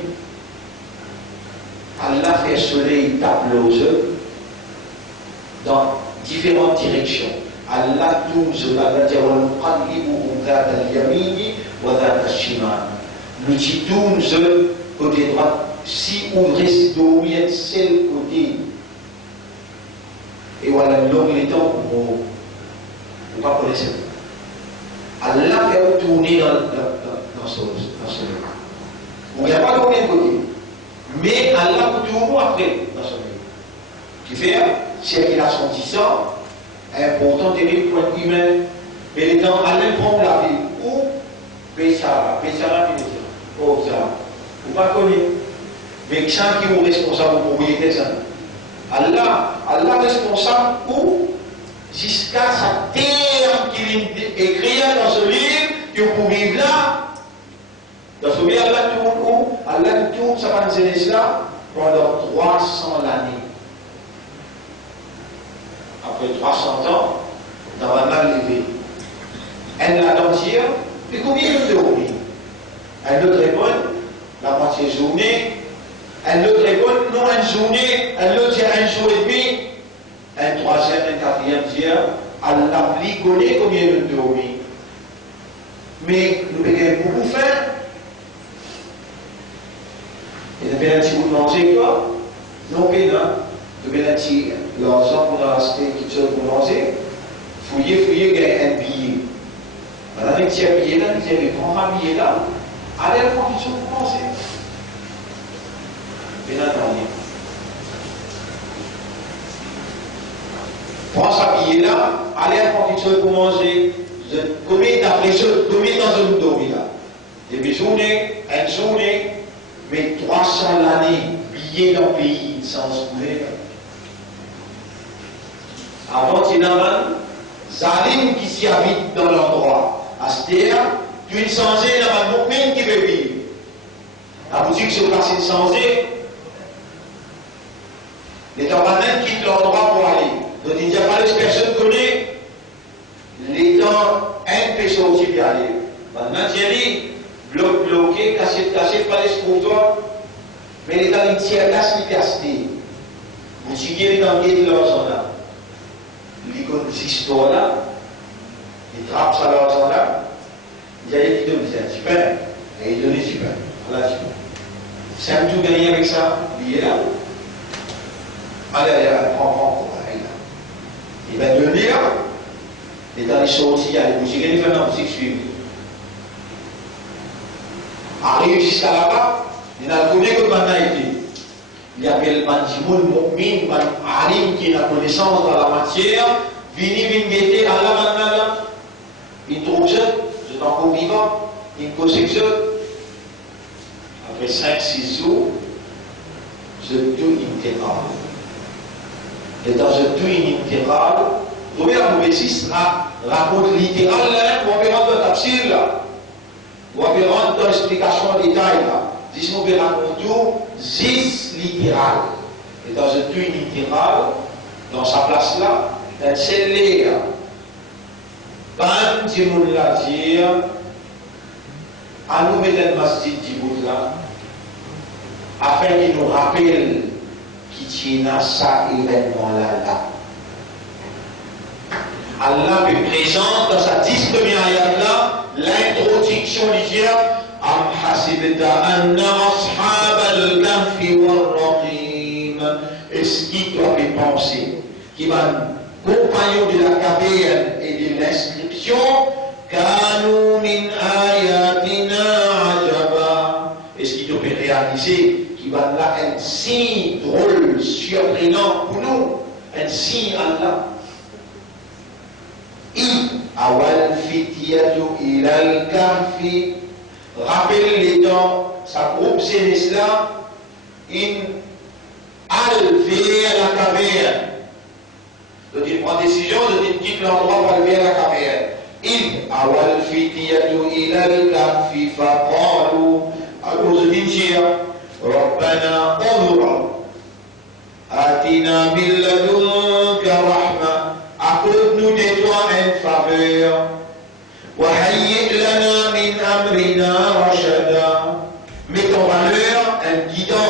Allah fait soleil tape aux yeux dans différentes directions. Allah tourne sur la terre, nous qui tourne sur le côté droit, si on reste dormir, c'est le côté. Et voilà, l'homme les temps, vous ne connaissez pas. Allah fait tourner dans ce monde. On n'a pas tourné de côté. Mais Allah tourne après dans ce monde. Qui fait, circulation du sang, important de les points humains, mais les temps, Allah prend la vie. Ou Péchara qui nous dit, oh ça, vous ne pas connaître. Mais qui est responsable pour propriété ça? Allah responsable pour jusqu'à sa terre qu'il écrit dans ce livre, que pour vivre là, dans ce livre, Allah tourne où? Allah tourne sa jeunesse là pendant 300 années. après 300 ans, dans un mal levé. Elle l'a dentière, mais combien de dormi? Elle nous répond, la moitié journée. Elle nous répond, non, une journée. Elle nous dit un jour et demi. Un troisième, un quatrième tiers. Elle l'applique, connaît combien de dormi. Mais nous avons beaucoup faim. Et nous avons un petit bout de manger quoi? Non, pas non. Nous avons un petit l'argent pour acheter quelque chose pour manger. Fouiller, gagner un billet. Madame, un petit billet là, nous avons prendre un billet là. Allez, elle prend quelque chose pour manger. Bien entendu. Prends sa billet là, allez, elle prend quelque chose pour manger. Combien d'après combien dans une dormi là? Des journées, une journée, mais 300 l'année, billets dans le pays, sans couvert. Avant, il y a un Zalim qui s'y habite dans l'endroit. Astéa, tu es changé dans un mouvement qui veut vivre. La boutique se place changée. Les camarades quittent l'endroit pour aller. Donc il n'y a pas les personnes connaissent. Les temps, un peut sortir et aller. Maintenant, j'ai dit, bloqué, caché, pas les scrutins. Mais les temps, ils tirent casse, ils cassent. Vous tirez dans le de l'argent là. Les histoires là, ils trappent ça l'argent là. Il y a des qui donnent un petit pain, et ils donnent du pain. Voilà, du pain. C'est un tout gagné avec ça, il est là. Allez, prends, il va donner là. Et dans les sorties, il y a les boutiques, il va dans la boutique suivre. Arrive jusqu'à là-bas, il a connu que maintenant il appelle Bandimoun Moukmin, Alim qui a connaissance dans la matière, vini guetter à la maintenant, il trouve ça, c'est encore vivant, il cause ça. Après 5-6 jours, je tout intégral. Et dans ce tout intégral, Robert Moubessis raconte littéral là, on peut rentrer dans la tafsir là, on peut rentrer dans l'explication en détail là. Si on veut raconter tout, 10 littéral. Et dans ce tout littéral, dans sa place là, elle s'est lire. Quand tu nous l'as dit, à nous mettre le masjid du là, afin qu'il nous rappelle qui tient ça événement là. Allah me présente dans sa 10 première ayat là, l'introduction d'hier. أم حسبت أن أصحاب الكهف والرقيم. Est-ce qu'il doit penser qu'il va compagnon de la caverne et de l'inscription كانوا من آياتنا عجبا. Est-ce qu'il doit réaliser qu'il va là un signe drôle, surprenant pour nous, un signe Allah. إذ أوى الفتية إلى الكهف. Rappelle les temps, sa groupe jeunesse là, il alle vers la caverne. Donc il prend décision de quitter l'endroit pour aller vers la caverne. Il awal fitiyatu ilal kahfi faqalu à cause d'une chère Rabbana unzur atina min ladunka rahma, accorde-nous de toi une faveur. وهيئ لنا من أمرنا رشدا. Mets en valeur une guidance